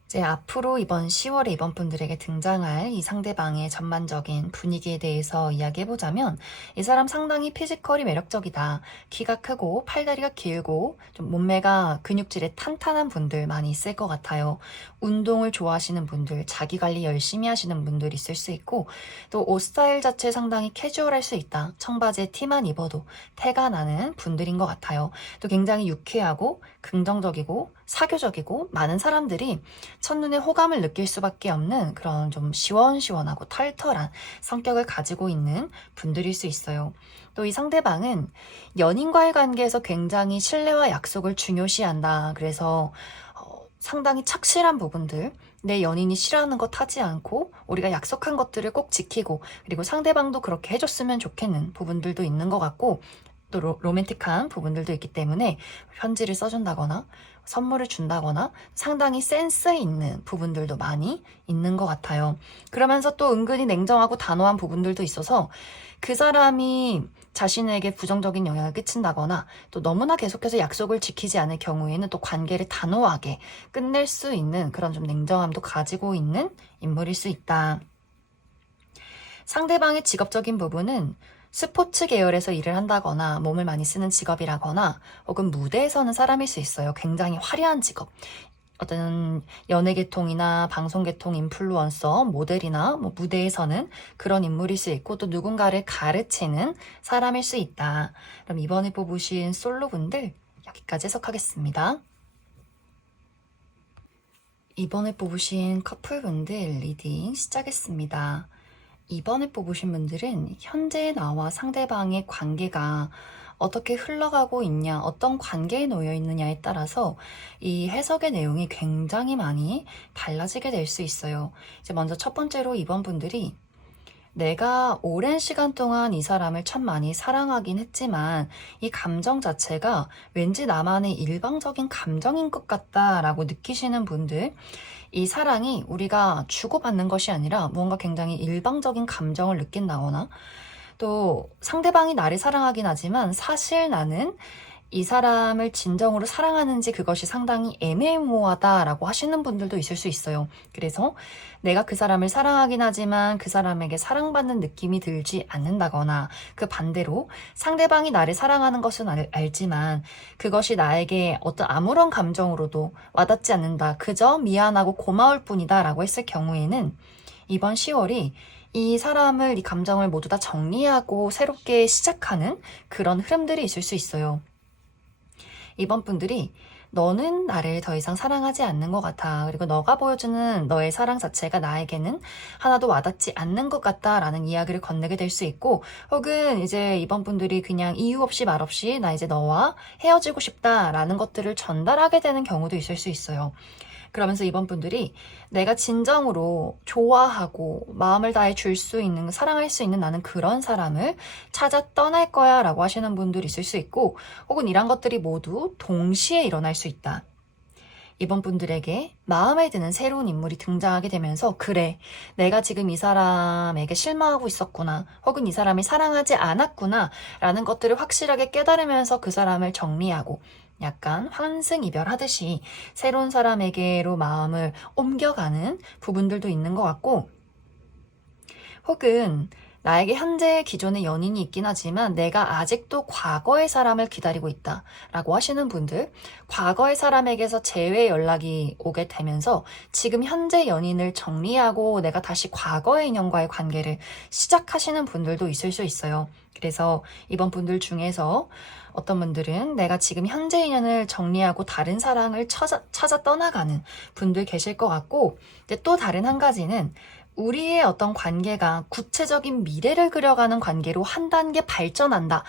이제 앞으로 이번 10월에 이번 분들에게 등장할 이 상대방의 전반적인 분위기에 대해서 이야기해보자면 이 사람 상당히 피지컬이 매력적이다. 키가 크고 팔다리가 길고 좀 몸매가 근육질이 탄탄한 분들 많이 있을 것 같아요. 운동을 좋아하시는 분들, 자기 관리 열심히 하시는 분들 있을 수 있고 또 옷 스타일 자체 상당히 캐주얼할 수 있다. 청바지에 티만 입어도 태가 나는 분들인 것 같아요. 또 굉장히 유쾌하고 긍정적이고 사교적이고 많은 사람들이 첫눈에 호감을 느낄 수밖에 없는 그런 좀 시원시원하고 털털한 성격을 가지고 있는 분들일 수 있어요. 또 이 상대방은 연인과의 관계에서 굉장히 신뢰와 약속을 중요시한다. 그래서 상당히 착실한 부분들, 내 연인이 싫어하는 것 하지 않고 우리가 약속한 것들을 꼭 지키고 그리고 상대방도 그렇게 해줬으면 좋겠는 부분들도 있는 것 같고 또 로맨틱한 부분들도 있기 때문에 편지를 써준다거나 선물을 준다거나 상당히 센스 있는 부분들도 많이 있는 것 같아요. 그러면서 또 은근히 냉정하고 단호한 부분들도 있어서 그 사람이 자신에게 부정적인 영향을 끼친다거나 또 너무나 계속해서 약속을 지키지 않을 경우에는 또 관계를 단호하게 끝낼 수 있는 그런 좀 냉정함도 가지고 있는 인물일 수 있다. 상대방의 직업적인 부분은 스포츠 계열에서 일을 한다거나 몸을 많이 쓰는 직업이라거나 혹은 무대에 서는 사람일 수 있어요. 굉장히 화려한 직업. 어떤 연예계통이나 방송계통 인플루언서, 모델이나 뭐 무대에서는 그런 인물일 수 있고 또 누군가를 가르치는 사람일 수 있다. 그럼 이번에 뽑으신 솔로분들 여기까지 해석하겠습니다. 이번에 뽑으신 커플분들 리딩 시작했습니다. 이번에 뽑으신 분들은 현재 나와 상대방의 관계가 어떻게 흘러가고 있냐, 어떤 관계에 놓여 있느냐에 따라서 이 해석의 내용이 굉장히 많이 달라지게 될 수 있어요. 이제 먼저 첫 번째로 이번 분들이 내가 오랜 시간 동안 이 사람을 참 많이 사랑하긴 했지만 이 감정 자체가 왠지 나만의 일방적인 감정인 것 같다라고 느끼시는 분들, 이 사랑이 우리가 주고받는 것이 아니라 무언가 굉장히 일방적인 감정을 느낀다거나 또 상대방이 나를 사랑하긴 하지만 사실 나는 이 사람을 진정으로 사랑하는지 그것이 상당히 애매모호하다라고 하시는 분들도 있을 수 있어요. 그래서 내가 그 사람을 사랑하긴 하지만 그 사람에게 사랑받는 느낌이 들지 않는다거나 그 반대로 상대방이 나를 사랑하는 것은 알지만 그것이 나에게 어떤 아무런 감정으로도 와닿지 않는다. 그저 미안하고 고마울 뿐이다 라고 했을 경우에는 이번 10월이 이 사람을, 이 감정을 모두 다 정리하고 새롭게 시작하는 그런 흐름들이 있을 수 있어요. 이번 분들이 너는 나를 더 이상 사랑하지 않는 것 같아. 그리고 너가 보여주는 너의 사랑 자체가 나에게는 하나도 와닿지 않는 것 같다라는 이야기를 건네게 될 수 있고 혹은 이제 이번 분들이 그냥 이유 없이 말 없이 나 이제 너와 헤어지고 싶다라는 것들을 전달하게 되는 경우도 있을 수 있어요. 그러면서 이번 분들이 내가 진정으로 좋아하고 마음을 다해 줄 수 있는, 사랑할 수 있는 나는 그런 사람을 찾아 떠날 거야 라고 하시는 분들이 있을 수 있고 혹은 이런 것들이 모두 동시에 일어날 수 있다. 이번 분들에게 마음에 드는 새로운 인물이 등장하게 되면서 그래, 내가 지금 이 사람에게 실망하고 있었구나 혹은 이 사람이 사랑하지 않았구나 라는 것들을 확실하게 깨달으면서 그 사람을 정리하고 약간 환승이별하듯이 새로운 사람에게로 마음을 옮겨가는 부분들도 있는 것 같고 혹은 나에게 현재 기존의 연인이 있긴 하지만 내가 아직도 과거의 사람을 기다리고 있다 라고 하시는 분들, 과거의 사람에게서 재회 연락이 오게 되면서 지금 현재 연인을 정리하고 내가 다시 과거의 인연과의 관계를 시작하시는 분들도 있을 수 있어요. 그래서 이번 분들 중에서 어떤 분들은 내가 지금 현재 인연을 정리하고 다른 사랑을 찾아 떠나가는 분들 계실 것 같고 근데 또 다른 한 가지는 우리의 어떤 관계가 구체적인 미래를 그려가는 관계로 한 단계 발전한다.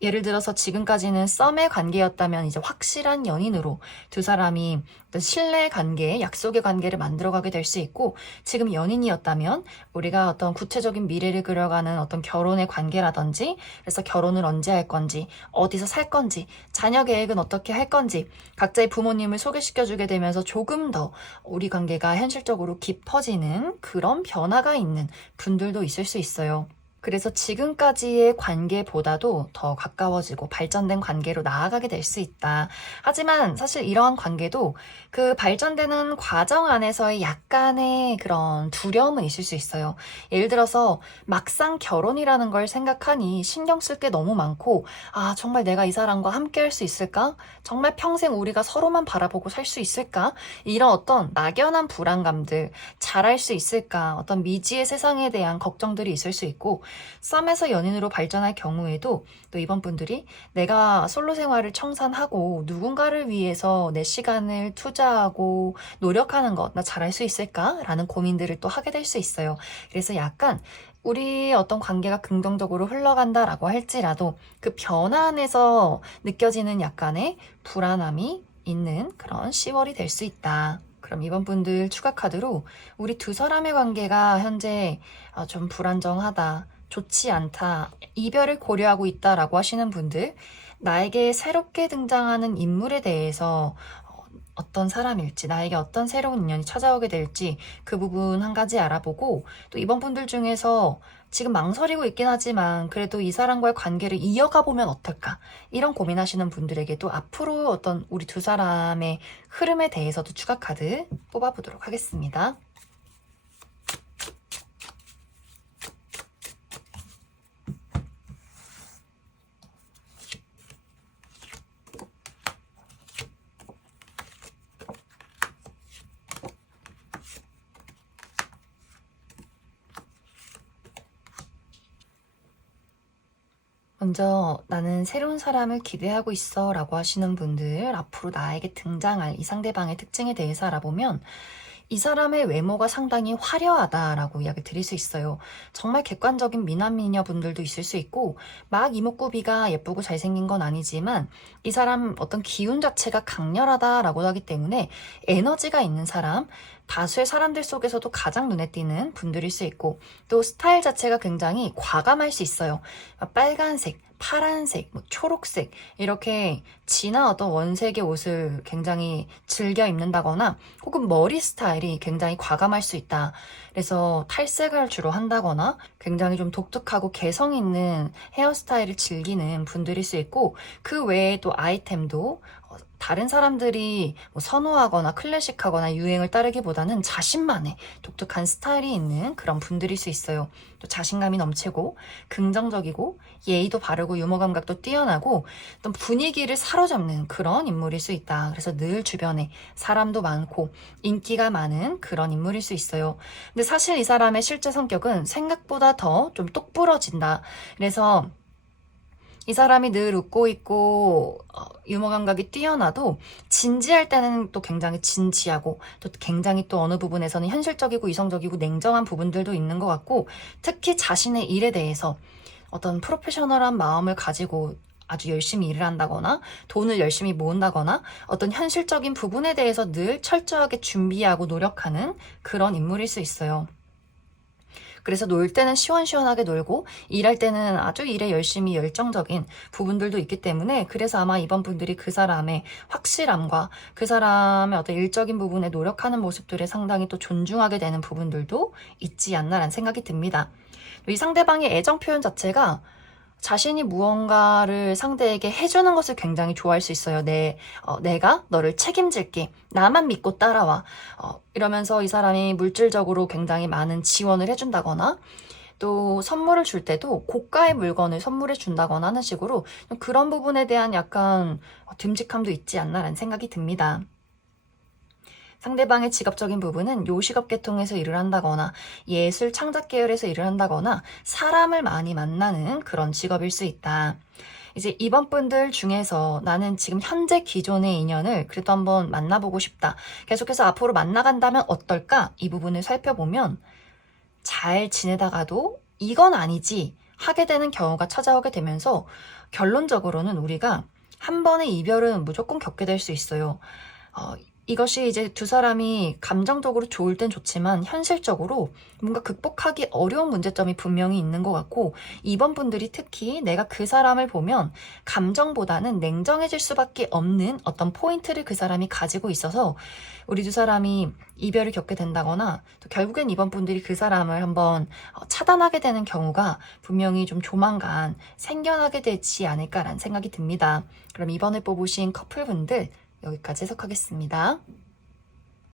예를 들어서 지금까지는 썸의 관계였다면 이제 확실한 연인으로 두 사람이 신뢰의 관계, 약속의 관계를 만들어가게 될 수 있고 지금 연인이었다면 우리가 어떤 구체적인 미래를 그려가는 어떤 결혼의 관계라든지 그래서 결혼을 언제 할 건지, 어디서 살 건지, 자녀 계획은 어떻게 할 건지 각자의 부모님을 소개시켜주게 되면서 조금 더 우리 관계가 현실적으로 깊어지는 그런 변화가 있는 분들도 있을 수 있어요. 그래서 지금까지의 관계보다도 더 가까워지고 발전된 관계로 나아가게 될 수 있다. 하지만 사실 이러한 관계도 그 발전되는 과정 안에서의 약간의 그런 두려움은 있을 수 있어요. 예를 들어서 막상 결혼이라는 걸 생각하니 신경 쓸 게 너무 많고, 아, 정말 내가 이 사람과 함께 할 수 있을까? 정말 평생 우리가 서로만 바라보고 살 수 있을까? 이런 어떤 막연한 불안감들, 잘할 수 있을까? 어떤 미지의 세상에 대한 걱정들이 있을 수 있고, 썸에서 연인으로 발전할 경우에도 또 이번 분들이 내가 솔로 생활을 청산하고 누군가를 위해서 내 시간을 투자하고 노력하는 것, 나 잘할 수 있을까? 라는 고민들을 또 하게 될 수 있어요. 그래서 약간 우리 어떤 관계가 긍정적으로 흘러간다라고 할지라도 그 변화 안에서 느껴지는 약간의 불안함이 있는 그런 10월이 될 수 있다. 그럼 이번 분들 추가 카드로 우리 두 사람의 관계가 현재 좀 불안정하다, 좋지 않다, 이별을 고려하고 있다라고 하시는 분들, 나에게 새롭게 등장하는 인물에 대해서 어떤 사람일지, 나에게 어떤 새로운 인연이 찾아오게 될지 그 부분 한 가지 알아보고, 또 이번 분들 중에서 지금 망설이고 있긴 하지만 그래도 이 사람과의 관계를 이어가 보면 어떨까, 이런 고민하시는 분들에게도 앞으로 어떤 우리 두 사람의 흐름에 대해서도 추가 카드 뽑아보도록 하겠습니다. 먼저 나는 새로운 사람을 기대하고 있어 라고 하시는 분들, 앞으로 나에게 등장할 이 상대방의 특징에 대해서 알아보면 이 사람의 외모가 상당히 화려하다라고 이야기 드릴 수 있어요. 정말 객관적인 미남 미녀 분들도 있을 수 있고, 막 이목구비가 예쁘고 잘생긴 건 아니지만 이 사람 어떤 기운 자체가 강렬하다라고 하기 때문에 에너지가 있는 사람, 다수의 사람들 속에서도 가장 눈에 띄는 분들일 수 있고, 또 스타일 자체가 굉장히 과감할 수 있어요. 빨간색, 파란색, 초록색, 이렇게 진한 어떤 원색의 옷을 굉장히 즐겨 입는다거나, 혹은 머리 스타일이 굉장히 과감할 수 있다. 그래서 탈색을 주로 한다거나 굉장히 좀 독특하고 개성 있는 헤어스타일을 즐기는 분들일 수 있고, 그 외에 또 아이템도 다른 사람들이 선호하거나 클래식하거나 유행을 따르기보다는 자신만의 독특한 스타일이 있는 그런 분들일 수 있어요. 또 자신감이 넘치고 긍정적이고 예의도 바르고 유머 감각도 뛰어나고 어떤 분위기를 사로잡는 그런 인물일 수 있다. 그래서 늘 주변에 사람도 많고 인기가 많은 그런 인물일 수 있어요. 근데 사실 이 사람의 실제 성격은 생각보다 더 좀 똑부러진다. 그래서 이 사람이 늘 웃고 있고 유머 감각이 뛰어나도 진지할 때는 또 굉장히 진지하고, 또 굉장히 또 어느 부분에서는 현실적이고 이성적이고 냉정한 부분들도 있는 것 같고, 특히 자신의 일에 대해서 어떤 프로페셔널한 마음을 가지고 아주 열심히 일을 한다거나 돈을 열심히 모은다거나 어떤 현실적인 부분에 대해서 늘 철저하게 준비하고 노력하는 그런 인물일 수 있어요. 그래서 놀 때는 시원시원하게 놀고 일할 때는 아주 일에 열심히 열정적인 부분들도 있기 때문에, 그래서 아마 이번 분들이 그 사람의 확실함과 그 사람의 어떤 일적인 부분에 노력하는 모습들을 상당히 또 존중하게 되는 부분들도 있지 않나라는 생각이 듭니다. 이 상대방의 애정 표현 자체가 자신이 무언가를 상대에게 해주는 것을 굉장히 좋아할 수 있어요. 내가 너를 책임질게. 나만 믿고 따라와. 이러면서 이 사람이 물질적으로 굉장히 많은 지원을 해준다거나, 또 선물을 줄 때도 고가의 물건을 선물해 준다거나 하는 식으로 그런 부분에 대한 약간 듬직함도 있지 않나라는 생각이 듭니다. 상대방의 직업적인 부분은 요식업 계통에서 일을 한다거나 예술 창작 계열에서 일을 한다거나 사람을 많이 만나는 그런 직업일 수 있다. 이제 이번 분들 중에서 나는 지금 현재 기존의 인연을 그래도 한번 만나보고 싶다, 계속해서 앞으로 만나간다면 어떨까, 이 부분을 살펴보면 잘 지내다가도 이건 아니지 하게 되는 경우가 찾아오게 되면서 결론적으로는 우리가 한 번의 이별은 무조건 겪게 될 수 있어요. 이것이 이제 두 사람이 감정적으로 좋을 땐 좋지만 현실적으로 뭔가 극복하기 어려운 문제점이 분명히 있는 것 같고, 2번 분들이 특히 내가 그 사람을 보면 감정보다는 냉정해질 수밖에 없는 어떤 포인트를 그 사람이 가지고 있어서 우리 두 사람이 이별을 겪게 된다거나, 또 결국엔 2번 분들이 그 사람을 한번 차단하게 되는 경우가 분명히 좀 조만간 생겨나게 되지 않을까라는 생각이 듭니다. 그럼 이번에 뽑으신 커플분들 여기까지 해석하겠습니다.